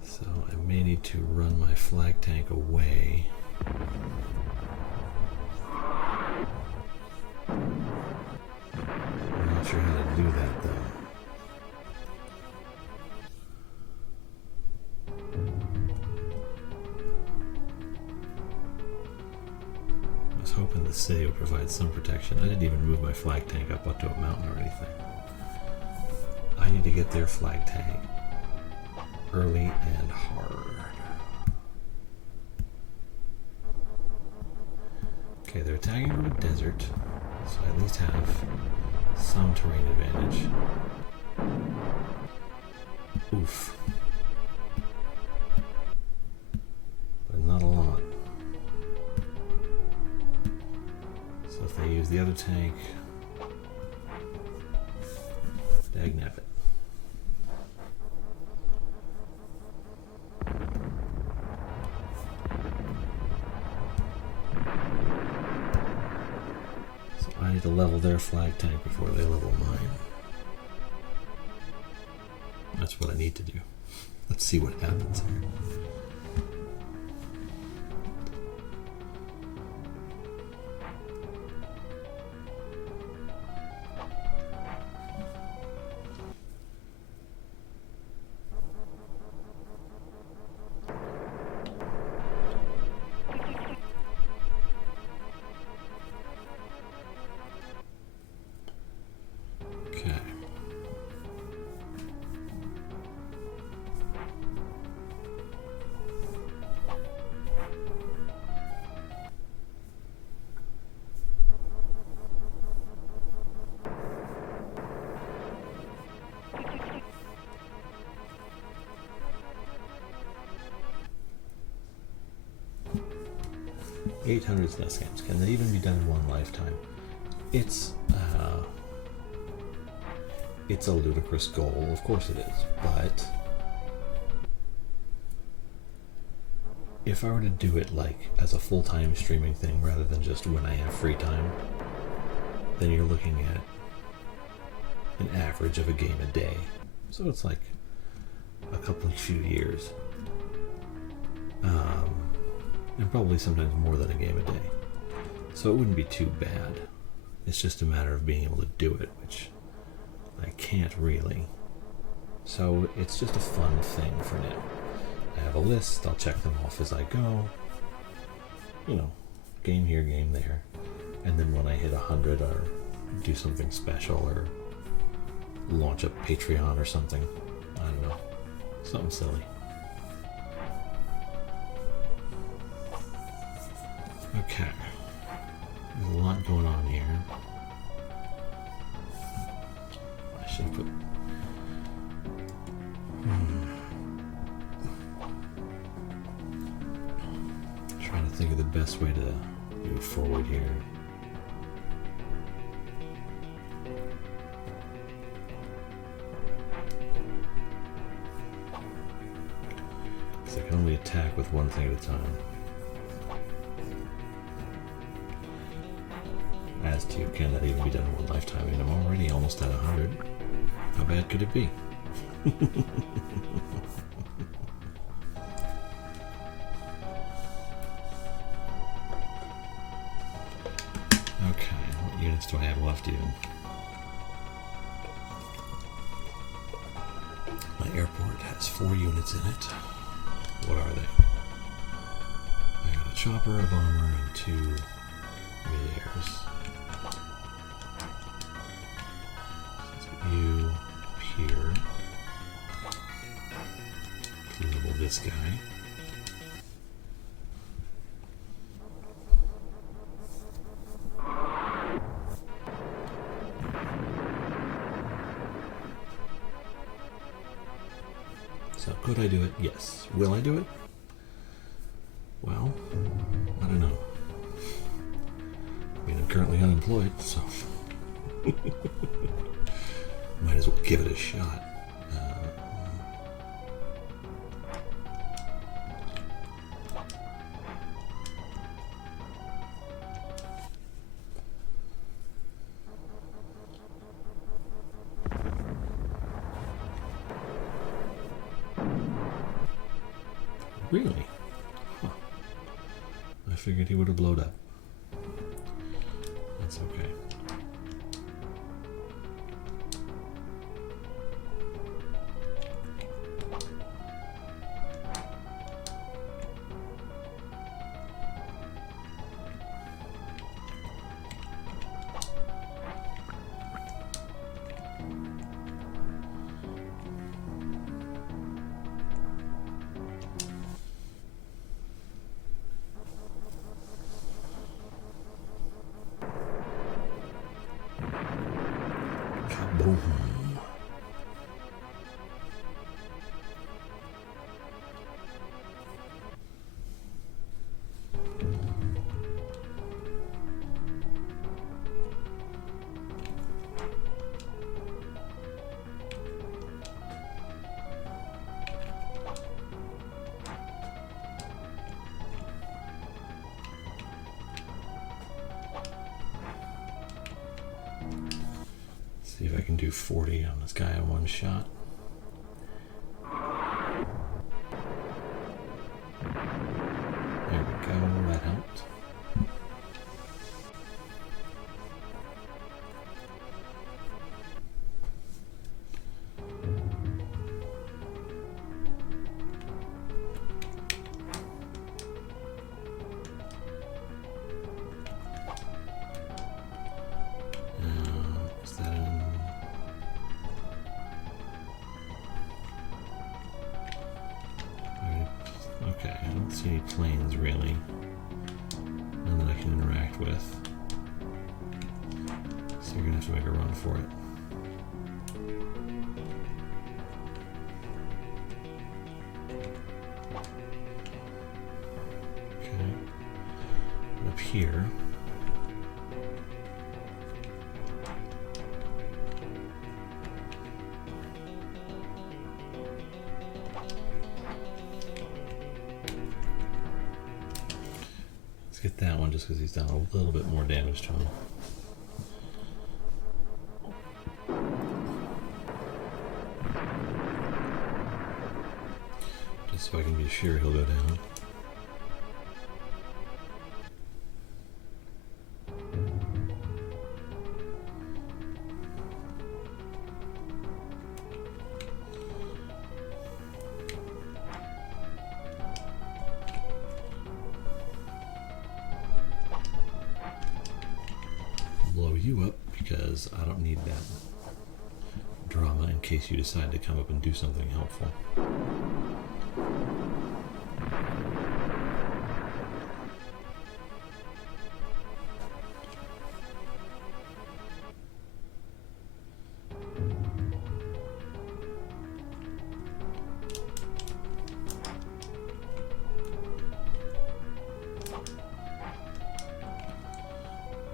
So I may need to run my flag tank away. I'm not sure how to do that though. Hoping the city will provide some protection. I didn't even move my flag tank up onto a mountain or anything. I need to get their flag tank early and hard. Okay, they're attacking from a desert, so I at least have some terrain advantage. Oof. But not a lot. So if they use the other tank, dagnap it. So I need to level their flag tank before they level mine. That's what I need to do. Let's see what happens here. Okay. 800 SNES games. Can they even be done in one lifetime? It's a ludicrous goal, of course it is, but if I were to do it like as a full-time streaming thing rather than just when I have free time, then you're looking at an average of a game a day. So it's like a couple of few years. And probably sometimes more than a game a day. So it wouldn't be too bad. It's just a matter of being able to do it, which I can't really. So it's just a fun thing for now. I have a list, I'll check them off as I go. You know, game here, game there. And then when I hit 100 or do something special or launch a Patreon or something, I don't know, something silly. Okay, there's a lot going on here. I should put... Trying to think of the best way to move forward here. Because I can only attack with one thing at a time. As to, can that even be done in one lifetime? I mean, I'm already almost at 100. How bad could it be? Okay, what units do I have left even? My airport has 4 units in it. What are they? I got a chopper, a bomber, and 2 mid-airs. You here to level this guy. So could I do it? Yes. Will I do it? Well, I don't know. I mean, I'm currently unemployed, so might as well give it a shot. Really? Huh. I figured he would have blowed up. That's okay. Boom. See if I can do 40 on this guy in one shot. There we go, that helped. Is that an... Okay, I don't see any planes really. None that I can interact with. So you're gonna have to make a run for it. Okay. And up here. Get that one just because he's done a little bit more damage to him. Just so I can be sure he'll go down. Blow you up because I don't need that drama in case you decide to come up and do something helpful.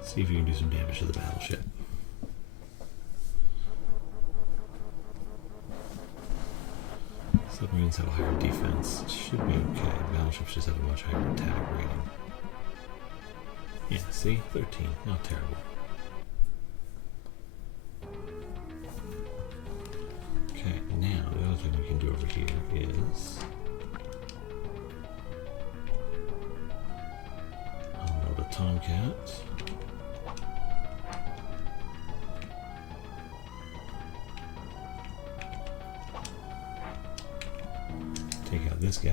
See if you can do some damage to the battleship. Submarines have a higher defense. Should be okay. Battleships just have a much higher attack rating. Yeah, see? 13. Not terrible. Okay, now the other thing we can do over here is... unload a Tomcat. Take out this guy.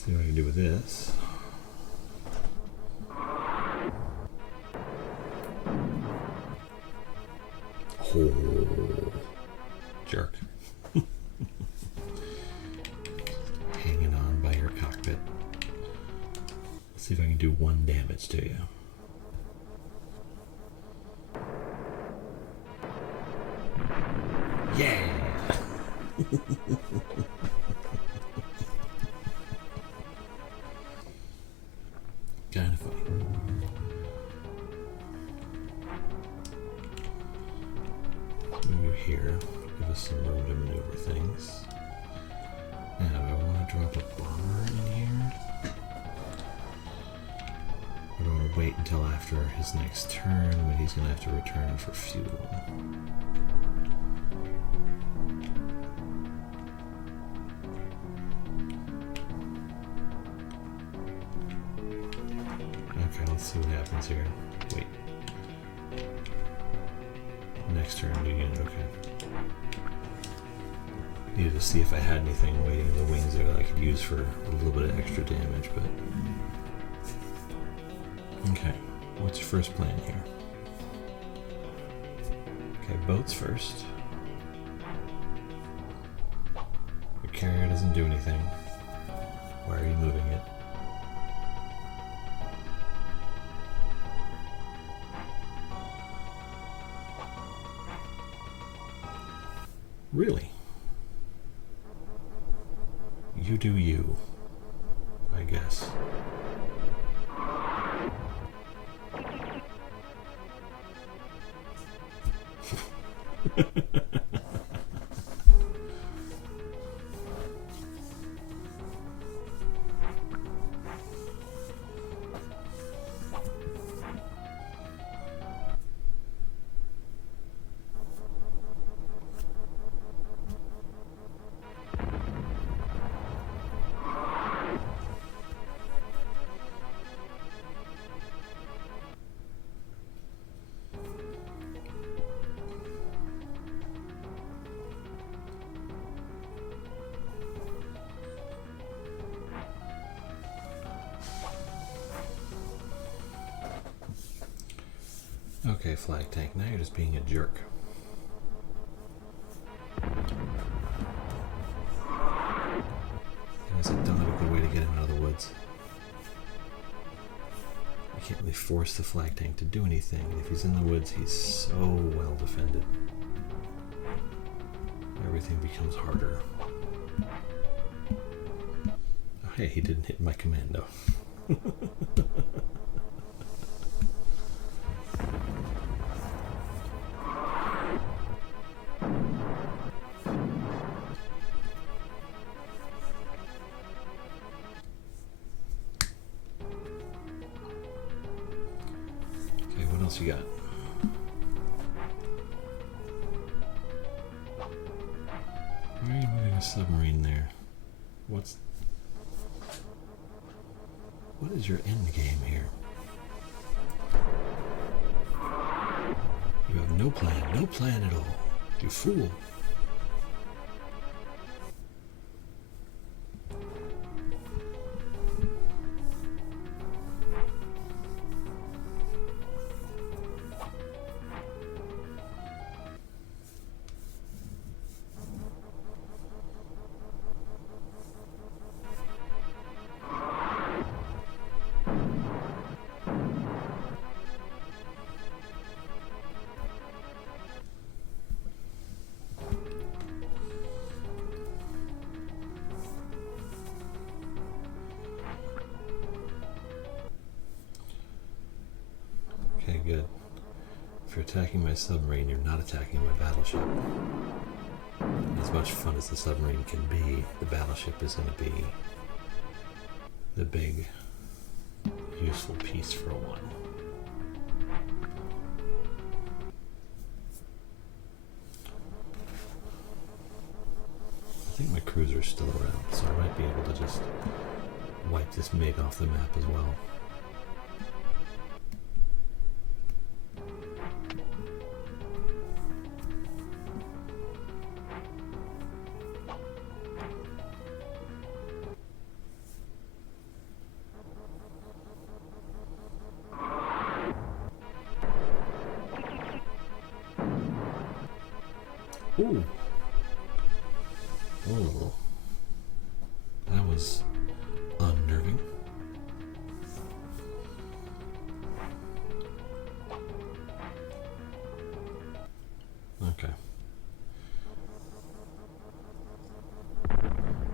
See what I can do with this. Oh, jerk. Hanging on by your cockpit. Let's see if I can do 1 damage to you. Yeah! Kind of funny. Move you here. Give us some room to maneuver things. Now, do I want to drop a bomber in here? Or do I want to wait until after his next turn when he's going to have to return for fuel? Okay, let's see what happens here. Wait. Next turn, new unit, okay. Needed to see if I had anything waiting in the wings there that I could use for a little bit of extra damage, but... Okay, what's your first plan here? Okay, boats first. Your carrier doesn't do anything. Why are you moving it? Really? You do you, I guess. Okay, flag tank, now you're just being a jerk. I guess I don't have a good way to get him out of the woods. I can't really force the flag tank to do anything. If he's in the woods, he's so well defended. Everything becomes harder. Oh, hey, he didn't hit my commando. You got? Why are you moving a submarine there? What is your end game here? You have no plan at all. You fool. Okay, good. If you're attacking my submarine, you're not attacking my battleship. As much fun as the submarine can be, the battleship is going to be the big, useful piece for one. I think my cruiser's still around, so I might be able to just wipe this MiG off the map as well. Ooh. Oh. That was unnerving. Okay.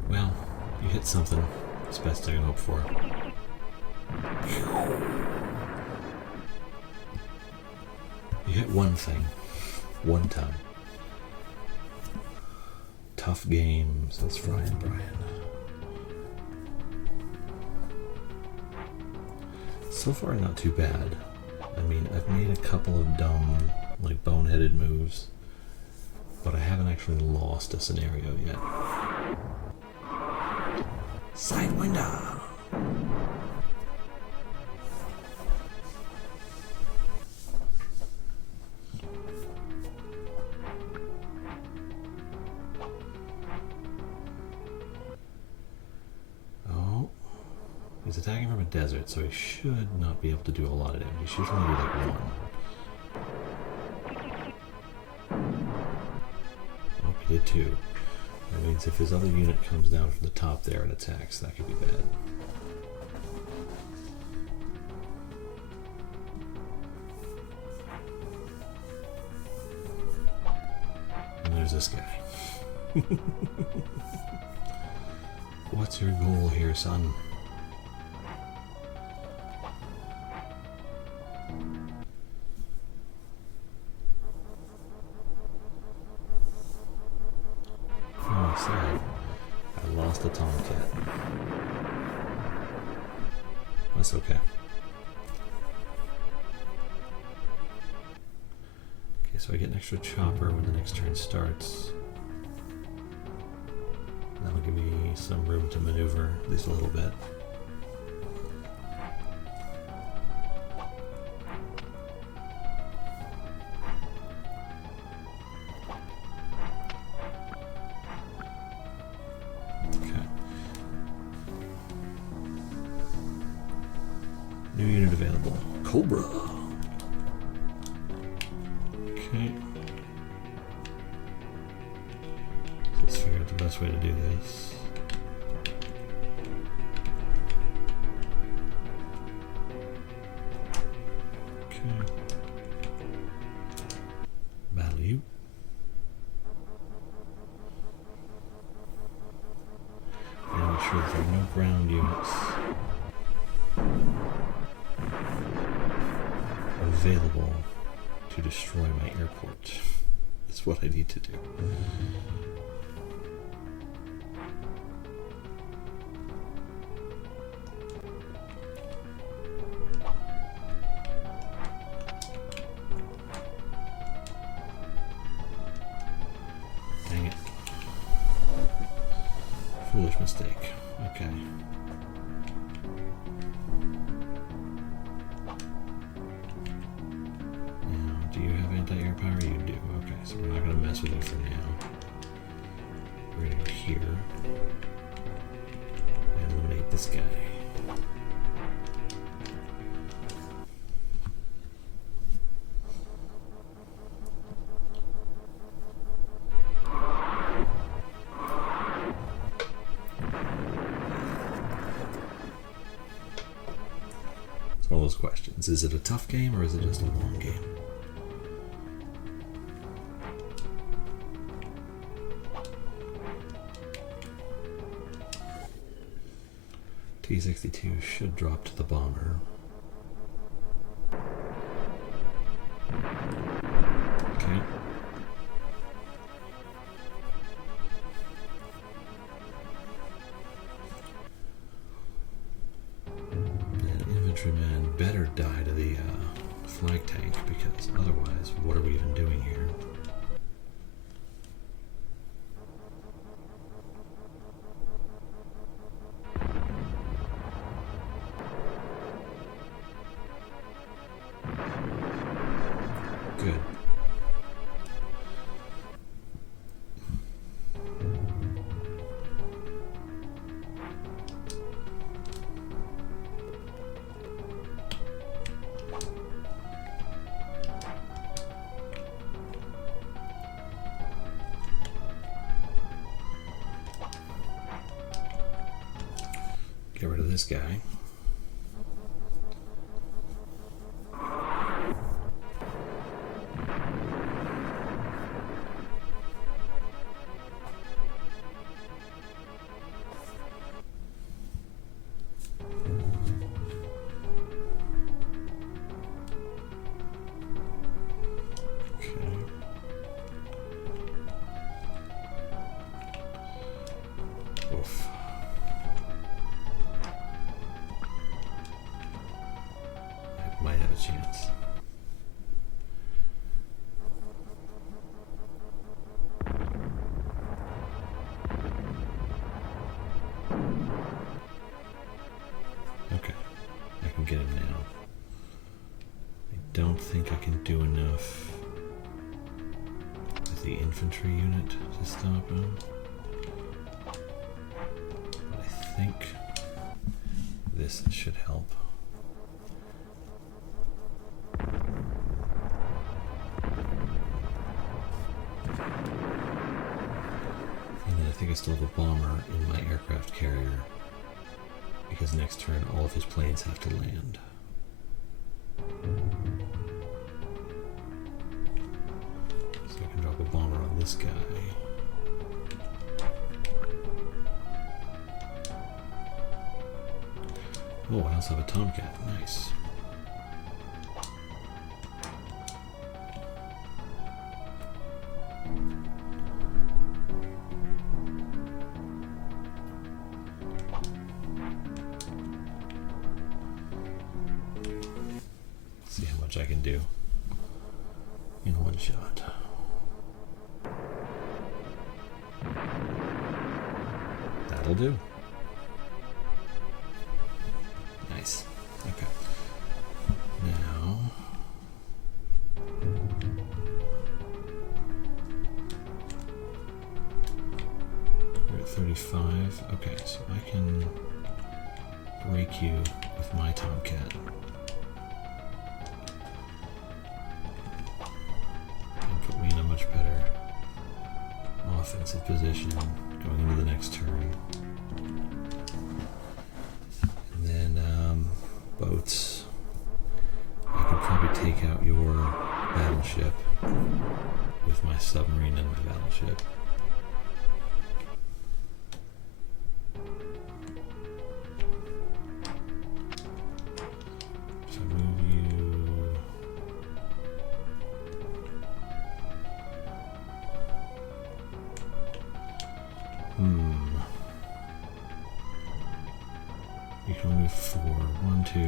Well, you hit something. It's the best I can hope for. You hit one thing. One time. Tough game, says Brian. So far, not too bad. I mean, I've made a couple of dumb, like, boneheaded moves, but I haven't actually lost a scenario yet. Sidewinder! Oh, he's attacking from a desert, so he should not be able to do a lot of damage. He should only do like one. Oh, he did two. That means if his other unit comes down from the top there and attacks, that could be bad. And there's this guy. What's your goal here, son? Sad. I lost a tomcat. That's okay. Okay, so I get an extra chopper when the next turn starts. That'll give me some room to maneuver, at least a little bit. New unit available. Cobra. Okay. Let's figure out the best way to do this. Okay. Battle you. And make sure that there are no ground units available to destroy my airport. That's what I need to do. Dang it. Foolish mistake. Okay. Do you have anti-air power? You do. Okay, so we're not going to mess with it for now. We're going to go here and eliminate this guy. It's one of those questions. Is it a tough game or is it just a long game? T-62 should drop to the bomber. Okay. That infantryman better die to the flag tank, because otherwise, what are we even doing here? Good. Get rid of this guy. Chance. Okay, I can get him now. I don't think I can do enough with the infantry unit to stop him. But I think this should help. I think I still have a bomber in my aircraft carrier because next turn all of his planes have to land. So I can drop a bomber on this guy. Oh, I also have a Tomcat. Nice. I can do in one shot. That'll do. Nice. Okay. Now we're at 35. Okay, so I can break you with my Tomcat. Put me in a much better offensive position going into the next turn. And then boats. I could probably take out your battleship with my submarine and my battleship. So I move you. You can only move 4. 1, 2,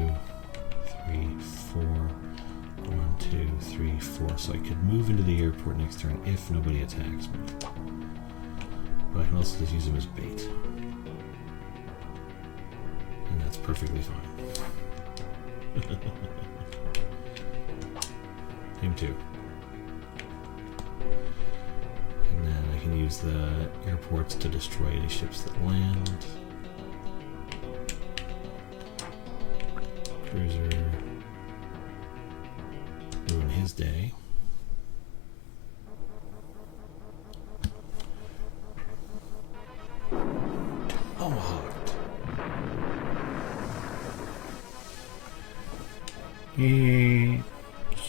3, 4. 1, 2, 3, 4. So I could move into the airport next turn if nobody attacks me. But I can also just use them as bait. And that's perfectly fine. Game 2. And then I can use the airports to destroy any ships that land. Cruiser. Ruin his day. Tomahawked.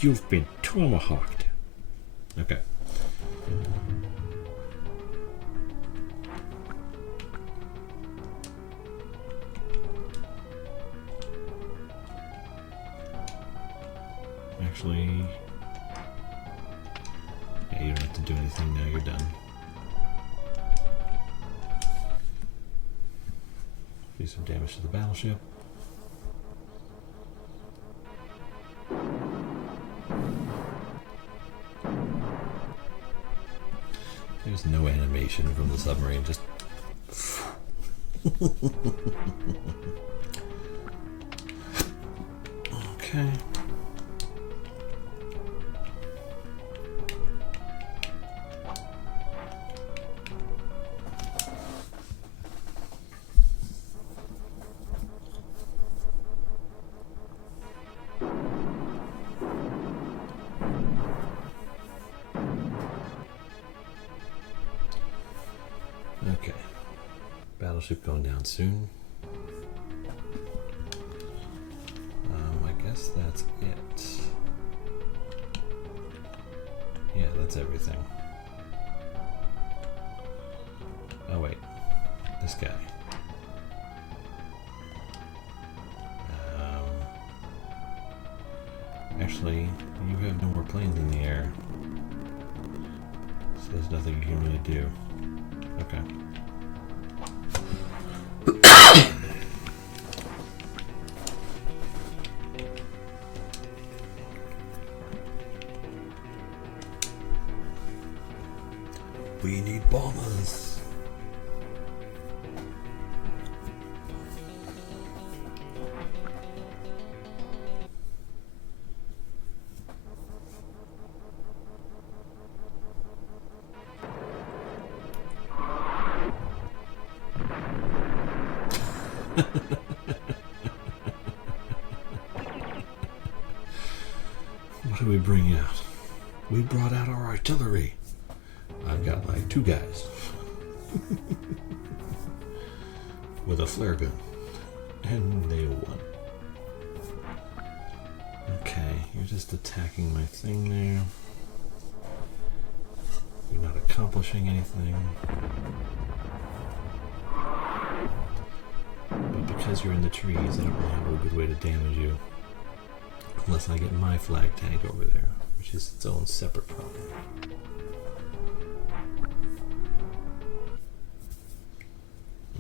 You've been tomahawked. Okay. Actually, yeah, you don't have to do anything now, you're done. Do some damage to the battleship. There's no animation from the submarine, just okay. Okay, battleship going down soon. guess that's it. Yeah, that's everything. Oh wait, this guy. Actually, you have no more planes in the air, so there's nothing you can really do. Okay. We need bombers. What do we bring out? We brought out our artillery. I've got like 2 guys with a flare gun, and they won. Okay, you're just attacking my thing there. You're not accomplishing anything. But because you're in the trees, I don't really have a good way to damage you. Unless I get my flag tank over there, which is its own separate problem.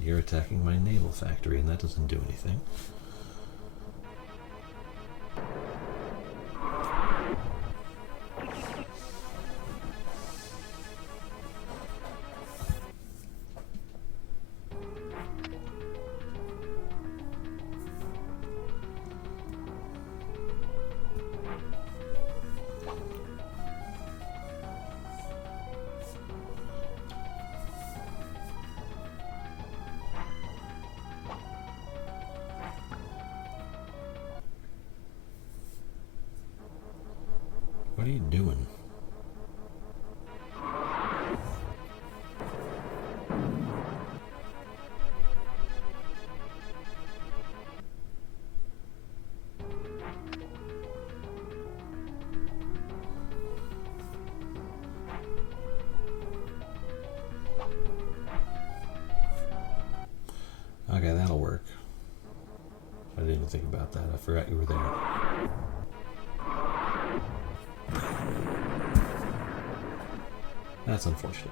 You're attacking my naval factory, and that doesn't do anything. What are you doing? Okay, that'll work. I didn't think about that. I forgot you were there. That's unfortunate.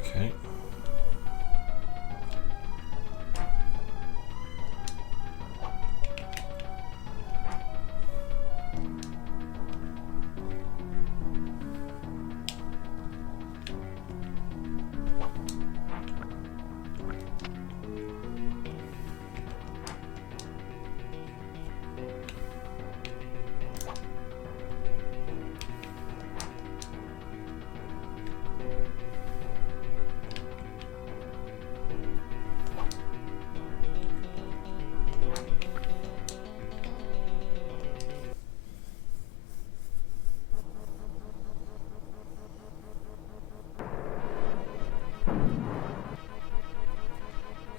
Okay.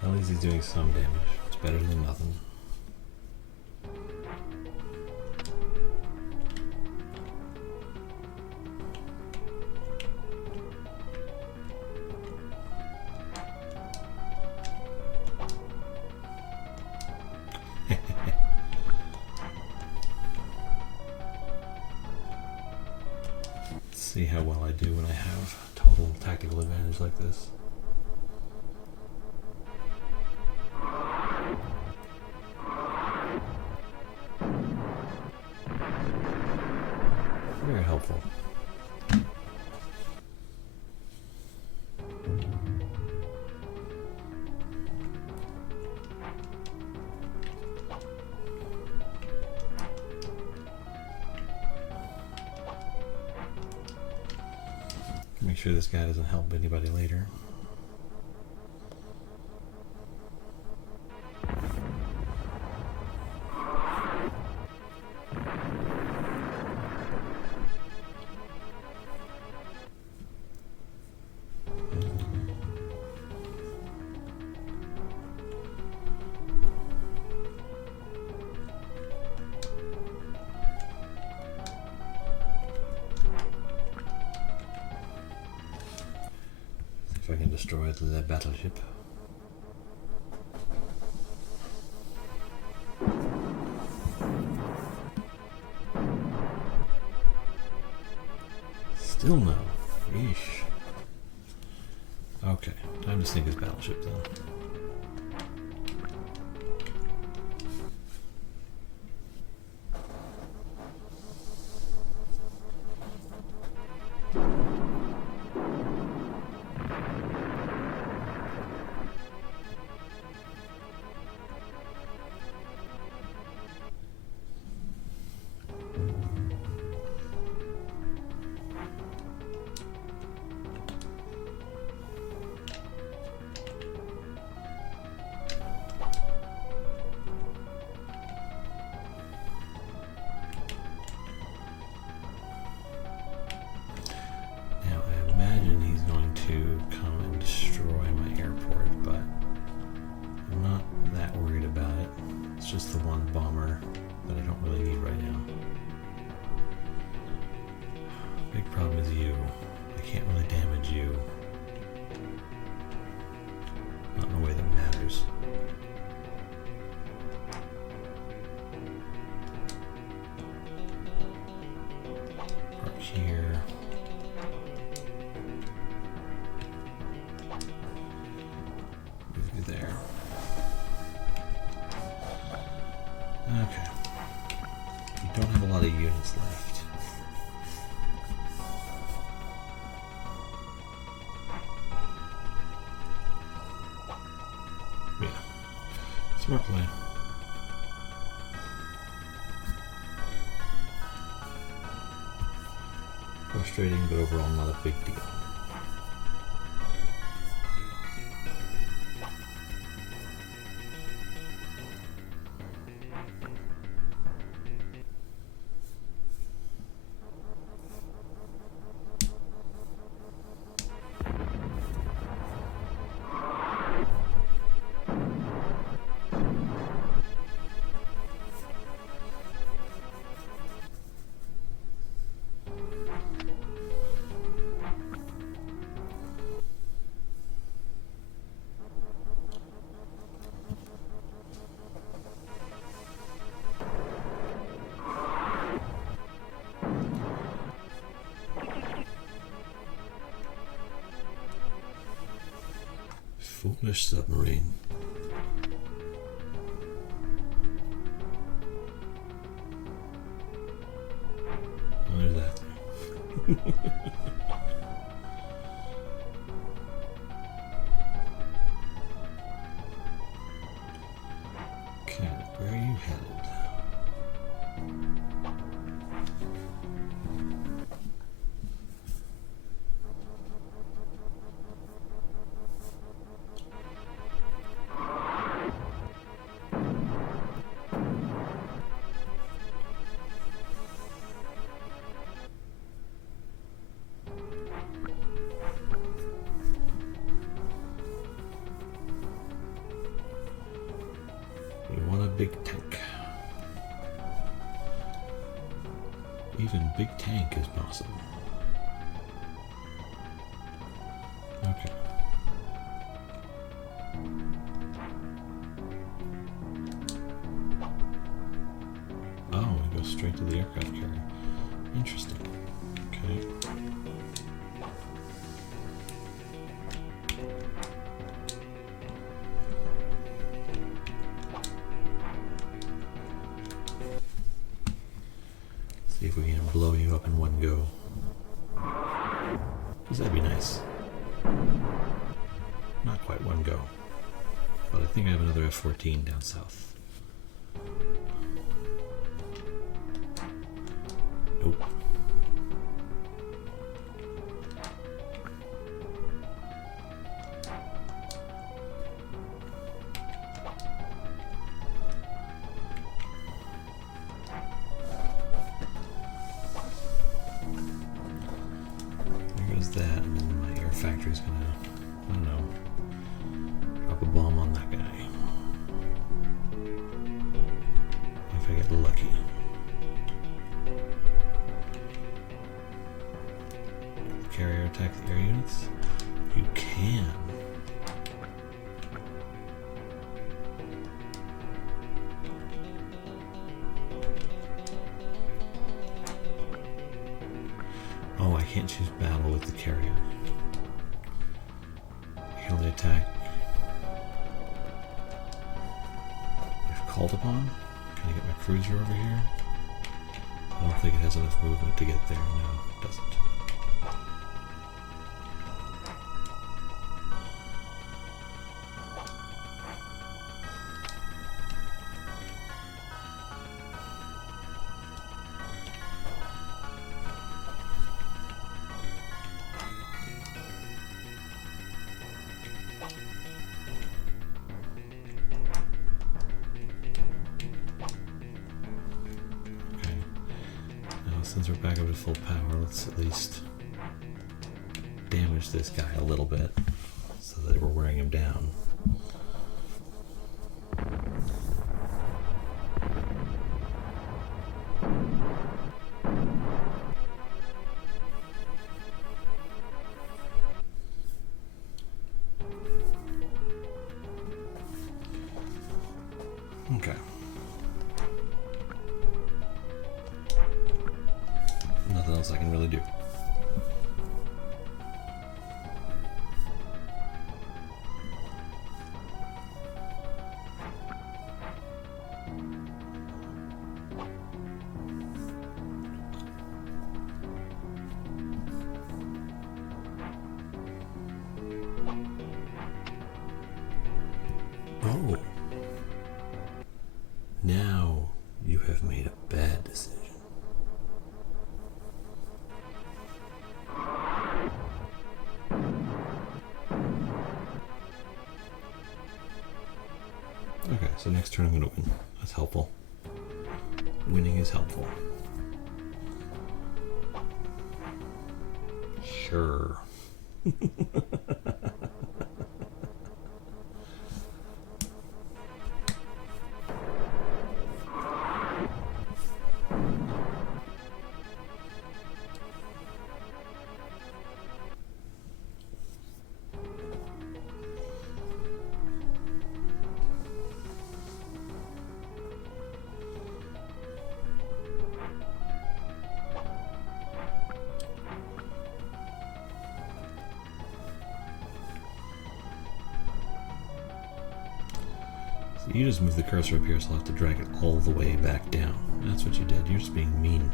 At least he's doing some damage. It's better than nothing. Let's see how well I do when I have total tactical advantage like this. Very helpful. Make sure this guy doesn't help anybody later. destroy the battleship. Still no. Yeesh. Okay, time to sink his battleship then. Just the one bomber that I don't really need right now. Big problem is you. I can't really damage you. Not in a way that matters. Park here. Move you there. Okay. We don't have a lot of units left. Yeah. Smart play. Frustrating, but overall not a big deal. Foolish submarine. Oh, there's that thing. Okay, where are you headed? Big tank. Even big tank is possible. Okay. Oh, it goes straight to the aircraft carrier. Interesting. Okay. See if we can blow you up in one go. Because that'd be nice. Not quite one go. But I think I have another F-14 down south. Nope. That, and then my air factory's gonna, I don't know, drop a bomb on that guy. If I get lucky. The carrier attack the air units. You can. Oh, I can't choose battle with the carrier. I can only attack if called upon. Can I get my cruiser over here? I don't think it has enough movement to get there. No, it doesn't. Since we're back up to full power, let's at least damage this guy a little bit so that we're wearing him down. Okay. Nothing else I can really do. Oh. Now you have made a bad decision. Okay, so next turn I'm going to win. That's helpful. Winning is helpful. Sure. You just move the cursor up here, so I'll have to drag it all the way back down. That's what you did. You're just being mean.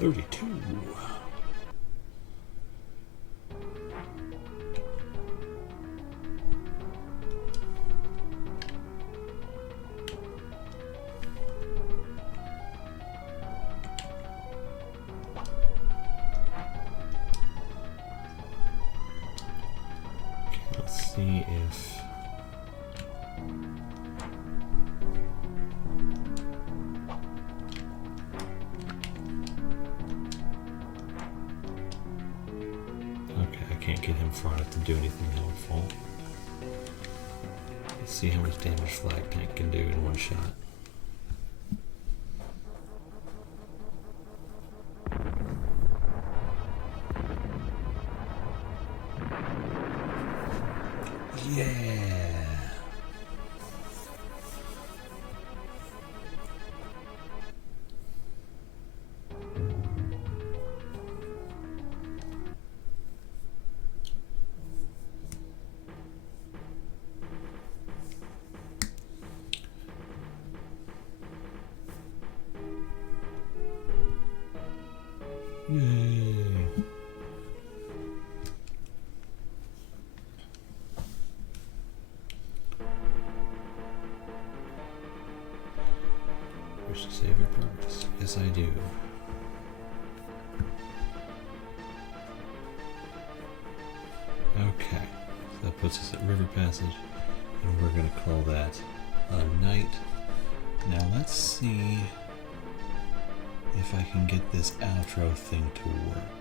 $32. Let's see if can't get him far enough to do anything helpful. Let's see how much damage Flag Tank can do in one shot. Yeah. wish to save your progress? Yes, I do. Okay, so that puts us at River Passage, and we're going to call that a night. Now let's see if I can get this outro thing to work.